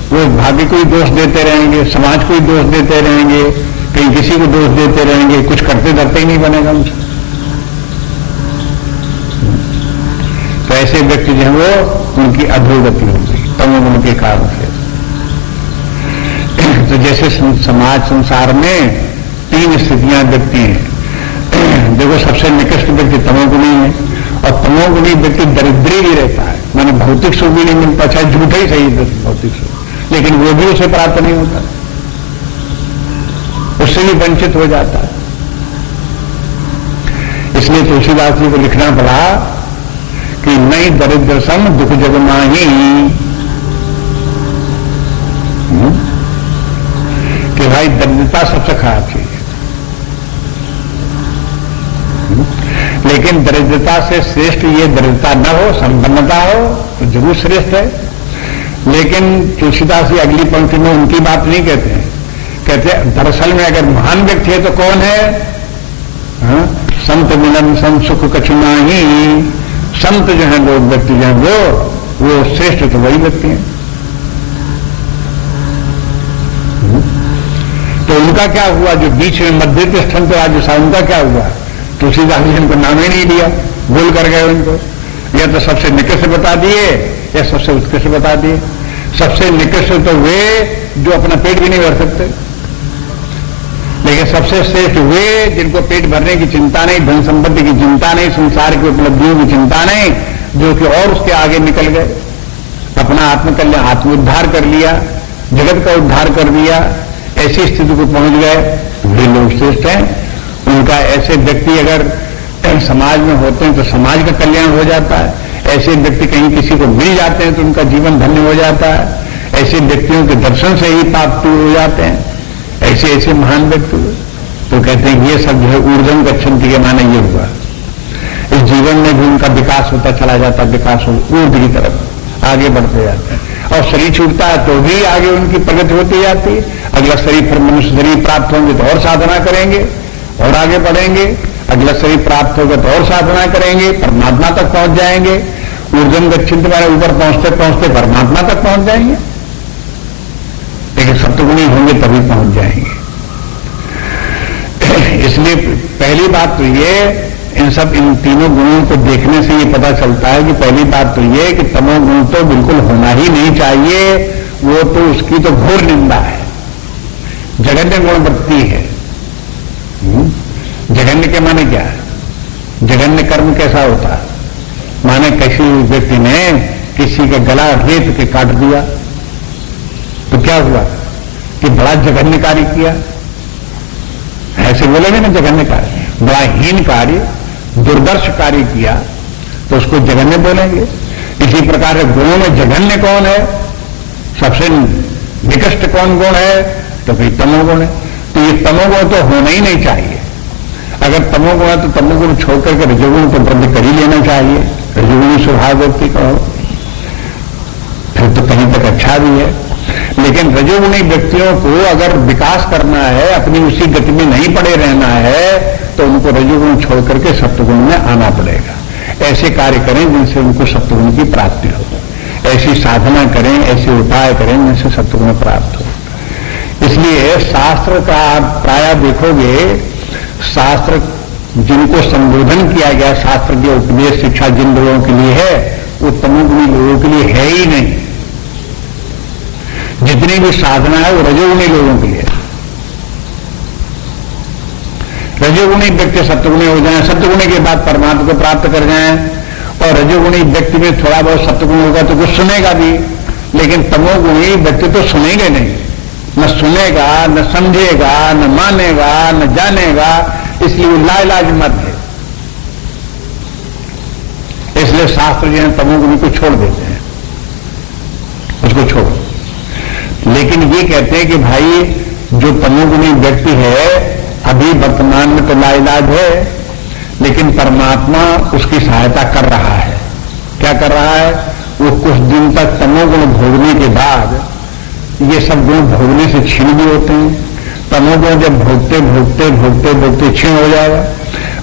वो भाग्य को ही दोष देते रहेंगे, समाज को ही दोष देते रहेंगे, कहीं किसी को दोष देते रहेंगे, कुछ करते धरते ही नहीं बनेगा उनसे। तो ऐसे व्यक्ति जो है वो उनकी अधोगति होगी तमोगुण के कारण से। तो जैसे समाज संसार में तीन स्थितियां व्यक्ति हैं। देखो सबसे निकृष्ट व्यक्ति तमोगुणी है, और तमोगुणी व्यक्ति दरिद्री भी रहता है, माने भौतिक सुख भी नहीं मिलता, चाहे झूठा ही सही भौतिक सुख, लेकिन वो भी उसे प्राप्त नहीं होता। उससे भी वंचित हो जाता है। इसलिए तुलसीदास जी को लिखना पड़ा कि नई दरिद्र सम दुख जग माही, कि भाई दरिद्रता सबसे खराब चीज है, लेकिन दरिद्रता से श्रेष्ठ ये दरिद्रता न हो, संपन्नता हो तो जरूर श्रेष्ठ है। लेकिन तुलसीदास जी अगली पंक्ति में उनकी बात नहीं कहते हैं, कहते हैं दरअसल में अगर महान व्यक्ति है तो कौन है? संत मिलन सम सुख कछु नाही, संत जो है लोग व्यक्ति जो है वो श्रेष्ठ तो वही व्यक्ति हैं। तो उनका क्या हुआ? जो बीच में मध्य स्थान पर आज उनका क्या हुआ? तुलसीदास जी उनको नाम ही नहीं दिया, भूल कर गए उनको। या तो सबसे निकृष्ट बता दिए या सबसे उत्कृष्ट बता दिए। सबसे निकृष्ट तो वे जो अपना पेट भी नहीं भर सकते, लेकिन सबसे श्रेष्ठ वे जिनको पेट भरने की चिंता नहीं, धन संपत्ति की चिंता नहीं, संसार की उपलब्धियों की चिंता नहीं, जो कि और उसके आगे निकल गए, अपना आत्मकल्याण आत्मोद्धार कर लिया, जगत का उद्धार कर दिया, ऐसी स्थिति को पहुंच गए, वे लोग श्रेष्ठ हैं। उनका ऐसे व्यक्ति अगर समाज में होते हैं तो समाज का कल्याण हो जाता है। ऐसे व्यक्ति कहीं किसी को मिल जाते हैं तो उनका जीवन धन्य हो जाता है। ऐसे व्यक्तियों के दर्शन से ही पाप दूर हो जाते हैं। ऐसे ऐसे महान व्यक्ति तो कहते हैं ये सब जो है ऊर्जम गच्छन्ति के माने ये हुआ, इस जीवन में भी उनका विकास होता चला जाता, विकास ऊर्ध्व की तरफ आगे बढ़ते जाते हैं। और शरीर छूटता है तो भी आगे उनकी प्रगति होती जाती है। अगला शरीर फिर मनुष्य शरीर प्राप्त होंगे तो और साधना करेंगे और आगे बढ़ेंगे। अगला शरीर प्राप्त होगा तो और साधना करेंगे, परमात्मा तक पहुंच जाएंगे। ऊर्जम गच्छन्ति वाले ऊपर पहुंचते पहुंचते परमात्मा तक पहुंच जाएंगे, लेकिन सत्वगुणी होंगे तभी पहुंच जाएंगे। इसलिए पहली बात तो ये इन तीनों गुणों को देखने से ये पता चलता है कि पहली बात तो ये कि तमोगुण तो बिल्कुल होना ही नहीं चाहिए, वो तो उसकी तो घोर निंदा है, जघन्य गुण वृत्ति है। जघन्य के माने क्या है? जघन्य कर्म कैसा होता है? माने किसी व्यक्ति ने किसी का गला रेत के काट दिया तो क्या हुआ कि बड़ा जघन्य कार्य किया, ऐसे बोलेंगे ना जघन्य कार्य, बड़ा हीन कार्य, दुर्दर्श कार्य किया तो उसको जघन्य बोलेंगे। इसी प्रकार गुणों में जघन्य कौन है? सबसे निकृष्ट कौन गुण है? तो फिर तमोगुण है। तो ये तमोगुण तो होना ही नहीं चाहिए। अगर तमोगुण है तो तमोगुण छोड़ करके रजोगुण को वृद्धि कर ही लेना चाहिए। रजोगुणी स्वभाव व्यक्ति का हो फिर तो कहीं तक अच्छा भी है। लेकिन रजोगुणी व्यक्तियों को अगर विकास करना है, अपनी उसी गति में नहीं पड़े रहना है, तो उनको रजोगुण छोड़ करके सत्वगुण में आना पड़ेगा। ऐसे कार्य करें जिनसे उनको सत्वगुण की प्राप्ति हो, ऐसी साधना करें, ऐसे उपाय करें जिनसे सत्वगुण प्राप्त हो। इसलिए शास्त्र का आप प्राय देखोगे, शास्त्र जिनको संबोधन किया गया, शास्त्र की उपदेश शिक्षा जिन लोगों के लिए है वो तमोगुणी लोगों के लिए है ही नहीं। जितनी भी साधना है वो रजोगुणी लोगों के लिए। रजोगुणी व्यक्ति सत्वगुणी हो जाएं, सत्वगुणी के बाद परमात्मा को प्राप्त कर जाएं, और रजोगुणी व्यक्ति में थोड़ा बहुत सत्वगुण होगा तो कुछ सुनेगा भी, लेकिन तमोगुणी व्यक्ति तो सुनेंगे नहीं, न सुनेगा, न समझेगा, न मानेगा, न जानेगा। इसलिए वो लाइलाज मत है। इसलिए शास्त्र जो है तमोगुणी को छोड़ देते हैं, उसको छोड़ो। लेकिन ये कहते हैं कि भाई जो तमोगुणी व्यक्ति है अभी वर्तमान में तो लाइलाज है, लेकिन परमात्मा उसकी सहायता कर रहा है। क्या कर रहा है? वो कुछ दिन तक तमोगुण भोगने के बाद ये सब गुण भोगने से छीन भी होते हैं। तमोगुण जब भोगते भोगते भोगते भोगते छीन हो जाएगा।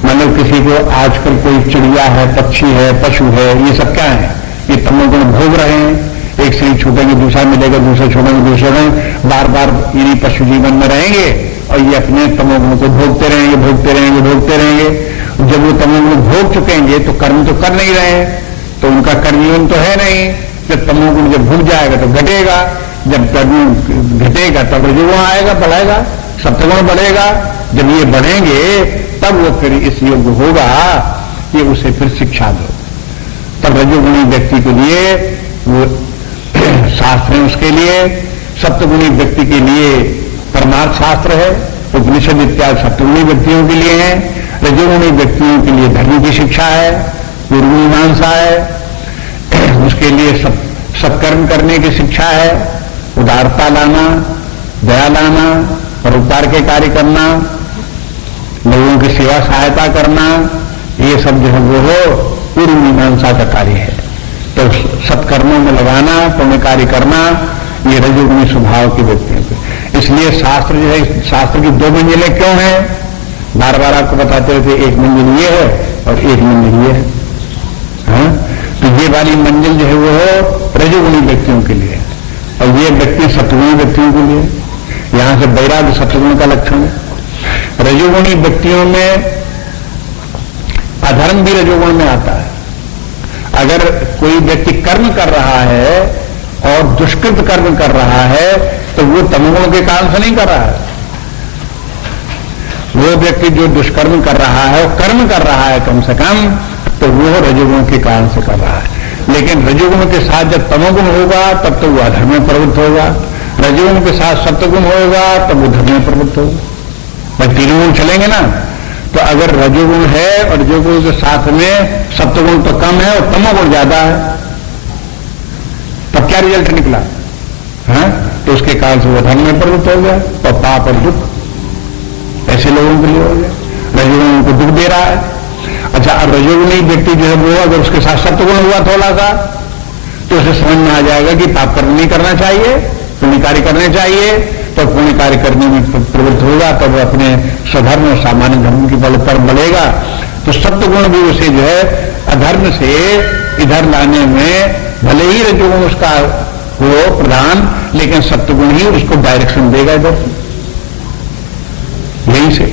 मतलब किसी को आजकल कोई चिड़िया है, पक्षी है, पशु है, ये सब क्या है? ये तमोगुण भोग रहे हैं। एक शरीर छूटेंगे दूसरा मिलेगा, दूसरा छोड़ेंगे दूसरा में, बार बार इन्हीं पशु जीवन में रहेंगे और ये अपने तमोगुण को भोगते रहेंगे, भोगते रहेंगे, भोगते रहेंगे। जब वो तमोगुण भोग चुकेंगे तो कर्म तो कर नहीं रहे, तो उनका कर्मयोन तो है नहीं। जब तमोगुण जब भूग जाएगा तो घटेगा, जब कर्म घटेगा तब रजोगुण आएगा, बढ़ाएगा, सत्वगुण बढ़ेगा। जब ये बढ़ेंगे तब वो फिर इस योग्य होगा कि उसे फिर शिक्षा दो। तब रजोगुणी व्यक्ति के लिए वो शास्त्र है, उसके लिए सत्वगुणी व्यक्ति के लिए परमार्थ शास्त्र है, उपनिषद इत्यादि सत्वगुणी व्यक्तियों के लिए है, रजोगुणी व्यक्तियों के लिए धर्म की शिक्षा है, पूर्व मीमांसा है, उसके लिए सत्कर्म करने की शिक्षा है, उदारता लाना, दया लाना, परोपकार के कार्य करना, लोगों की सेवा सहायता करना, ये सब जो है वो हो पूर्व मीमांसा का कार्य है। तो सत्कर्मों में लगाना, पुण्य कार्य करना, ये रजोगुणी स्वभाव के व्यक्तियों को। इसलिए शास्त्र जो है, शास्त्र की 2 मंजिलें क्यों हैं, बार बार आपको बताते रहते, एक मंजिल ये है और एक मंजिल ये है। हाँ? तो ये वाली मंजिल जो है वो रजोगुणी व्यक्तियों के लिए, और ये व्यक्ति सत्वगुणी व्यक्तियों के लिए। यहां से वैराग्य सत्वगुण का लक्षण है। रजोगुणी व्यक्तियों में अधर्म भी रजोगुण में आता है। अगर कोई व्यक्ति कर्म कर रहा है और दुष्कृत कर्म कर रहा है तो वो तमोगुण के कारण से नहीं कर रहा है। वो व्यक्ति जो दुष्कर्म कर रहा है, वो कर्म कर रहा है कम से कम, तो वो रजोगुण के कारण से कर रहा है। लेकिन रजोगुण के साथ जब तमोगुण होगा तब तो वो अधर्म में प्रवृत्त होगा, रजोगुण के साथ सत्वगुण होगा तब वो धर्म में प्रवृत्त होगा। भाई तीनों गुण चलेंगे ना। तो अगर रजोगुण है और रजोगुण के साथ में सत्वगुण तो कम है और तमोगुण ज्यादा है, तब क्या रिजल्ट निकला? है तो उसके कारण से वो धर्म में प्रवृत्त हो गया और पाप और दुख ऐसे लोगों के लिए हो गया। रजोगुण को दुख दे रहा है। अच्छा, अब रजोगुणी व्यक्ति जो है वो अगर उसके साथ सत्वगुण हुआ थोड़ा सा तो उसे समझ में आ जाएगा कि पाप कर्म नहीं करना चाहिए, पुण्य कार्य करने चाहिए। तो पुण्य कार्य करने में प्रवृत्त होगा तब वो अपने स्वधर्म और सामान्य धर्म की बल पर बढ़ेगा। तो सत्वगुण भी उसे जो है अधर्म से इधर लाने में, भले ही रजोगुण उसका हो प्रधान, लेकिन सत्वगुण ही उसको डायरेक्शन देगा इधर यहीं से।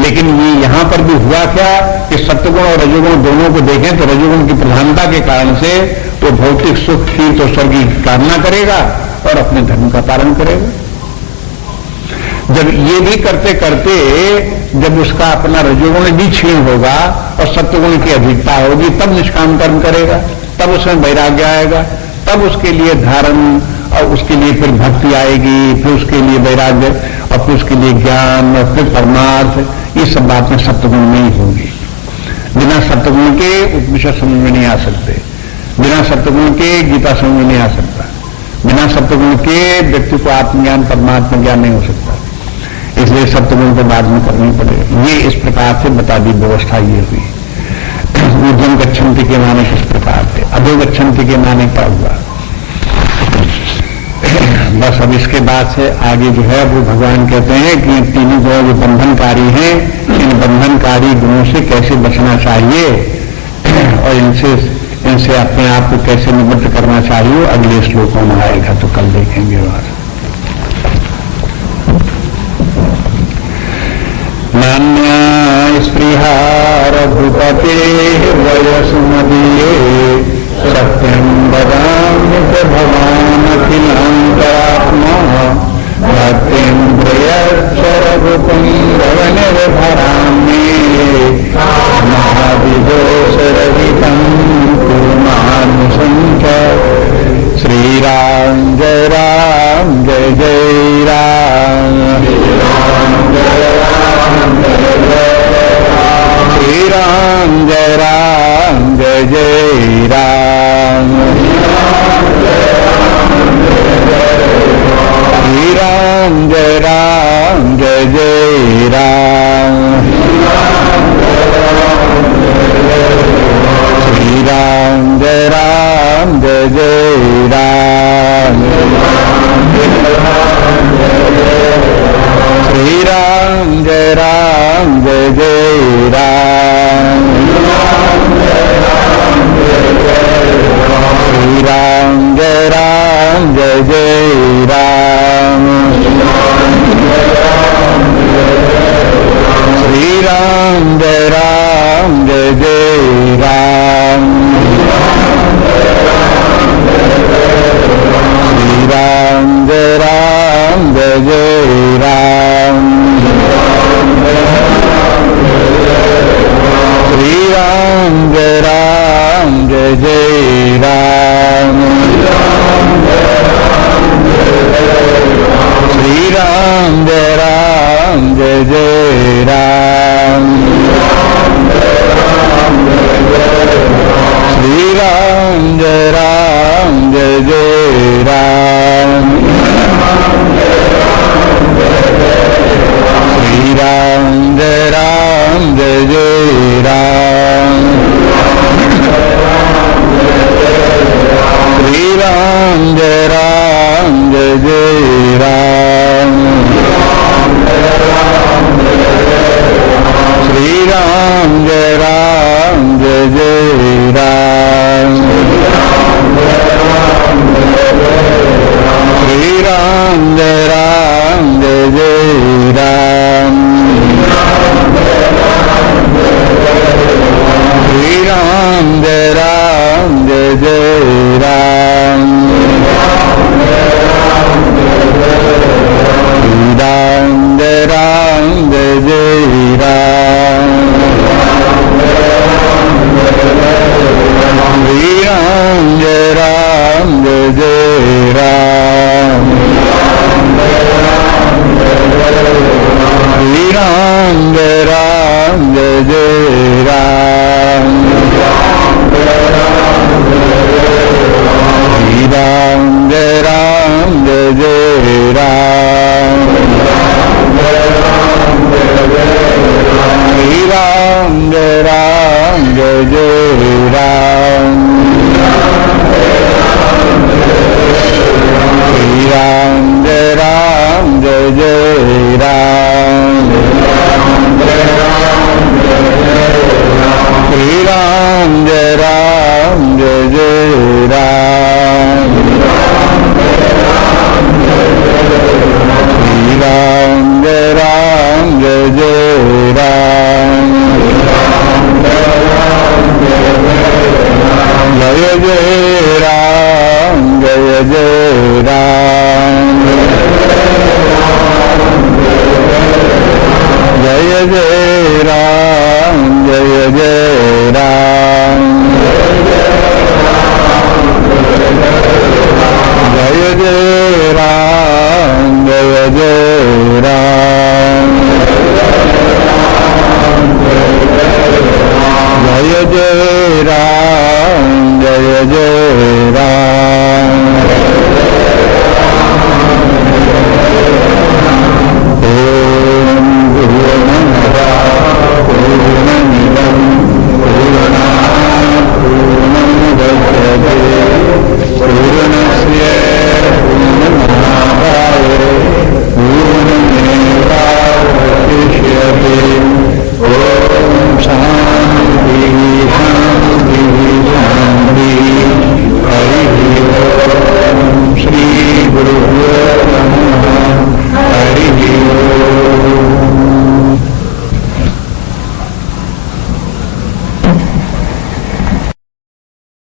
लेकिन ये यहां पर भी हुआ क्या कि सत्वगुण और रजोगुण दोनों को देखें तो रजोगुण की प्रधानता के कारण से वो भौतिक सुख, तीर्थ और स्वर्ग की कामना करेगा और अपने धर्म का पालन करेगा। जब ये भी करते करते जब उसका अपना रजोगुण भी क्षीण होगा और सत्वगुण की अधिकता होगी, तब निष्काम कर्म करेगा, तब उसमें वैराग्य आएगा, तब उसके लिए धर्म और उसके लिए फिर भक्ति आएगी, फिर उसके लिए वैराग्य और फिर उसके लिए ज्ञान और फिर परमार्थ। ये सब बातें सत्वगुण में ही होंगी। बिना सत्वगुण के उपनिषद समझ में नहीं आ सकते, बिना सत्वगुण के गीता समझ में नहीं आ सकता, बिना सत्वगुण के व्यक्ति को आत्मज्ञान परमात्मा ज्ञान नहीं हो सकता। इसलिए सत्वगुण को बाद में करनी पड़ेगा। ये इस प्रकार से बता दी व्यवस्था ये हुई। ऊर्ध्वं गच्छन्ति के माने किस प्रकार थे, अधो गच्छन्ति के माने क्या हुआ। बस अब इसके बाद से आगे जो है वो भगवान कहते हैं कि ये तीनों गुण जो बंधनकारी हैं, इन बंधनकारी गुणों से कैसे बचना चाहिए और इनसे अपने आप को कैसे निवृत्त करना चाहिए, अगले श्लोकों में आएगा तो कल देखेंगे। और नान्या स्पृहा रघुपते वयसुमदीये सत्यं वदामि च भवान् अखिलान्तरात्मा भक्तिं प्रयच्छ रघुपुङ्गवनिर्भरां मे महाविदोषरहितं कुरु मानुषञ्च। श्रीराम जय राम जय जय राम, श्रीराम जय राम जय जय राम, श्रीराम जय राम जय जय राम, श्रीराम जय राम जय जय राम, श्रीराम जय राम जय जय राम, श्रीराम जय राम जय जय राम, श्रीराम जय राम जय जय राम, श्रीराम जय राम जय जय राम, श्रीराम जय राम जय जय राम, श्रीराम जय राम जय राम, श्री राम जय जय राम, श्री राम जय जय राम, श्री राम जय जय राम, श्री राम जय जय राम, श्री राम जय जय राम, श्री राम जय जय राम, श्री राम जय जय राम, श्री राम जय जय राम, श्री राम जय जय राम, श्री राम जय जय राम, श्री राम जय जय राम, श्री राम जय जय राम, श्री राम जय जय राम, जय जय राम, जय जय राम।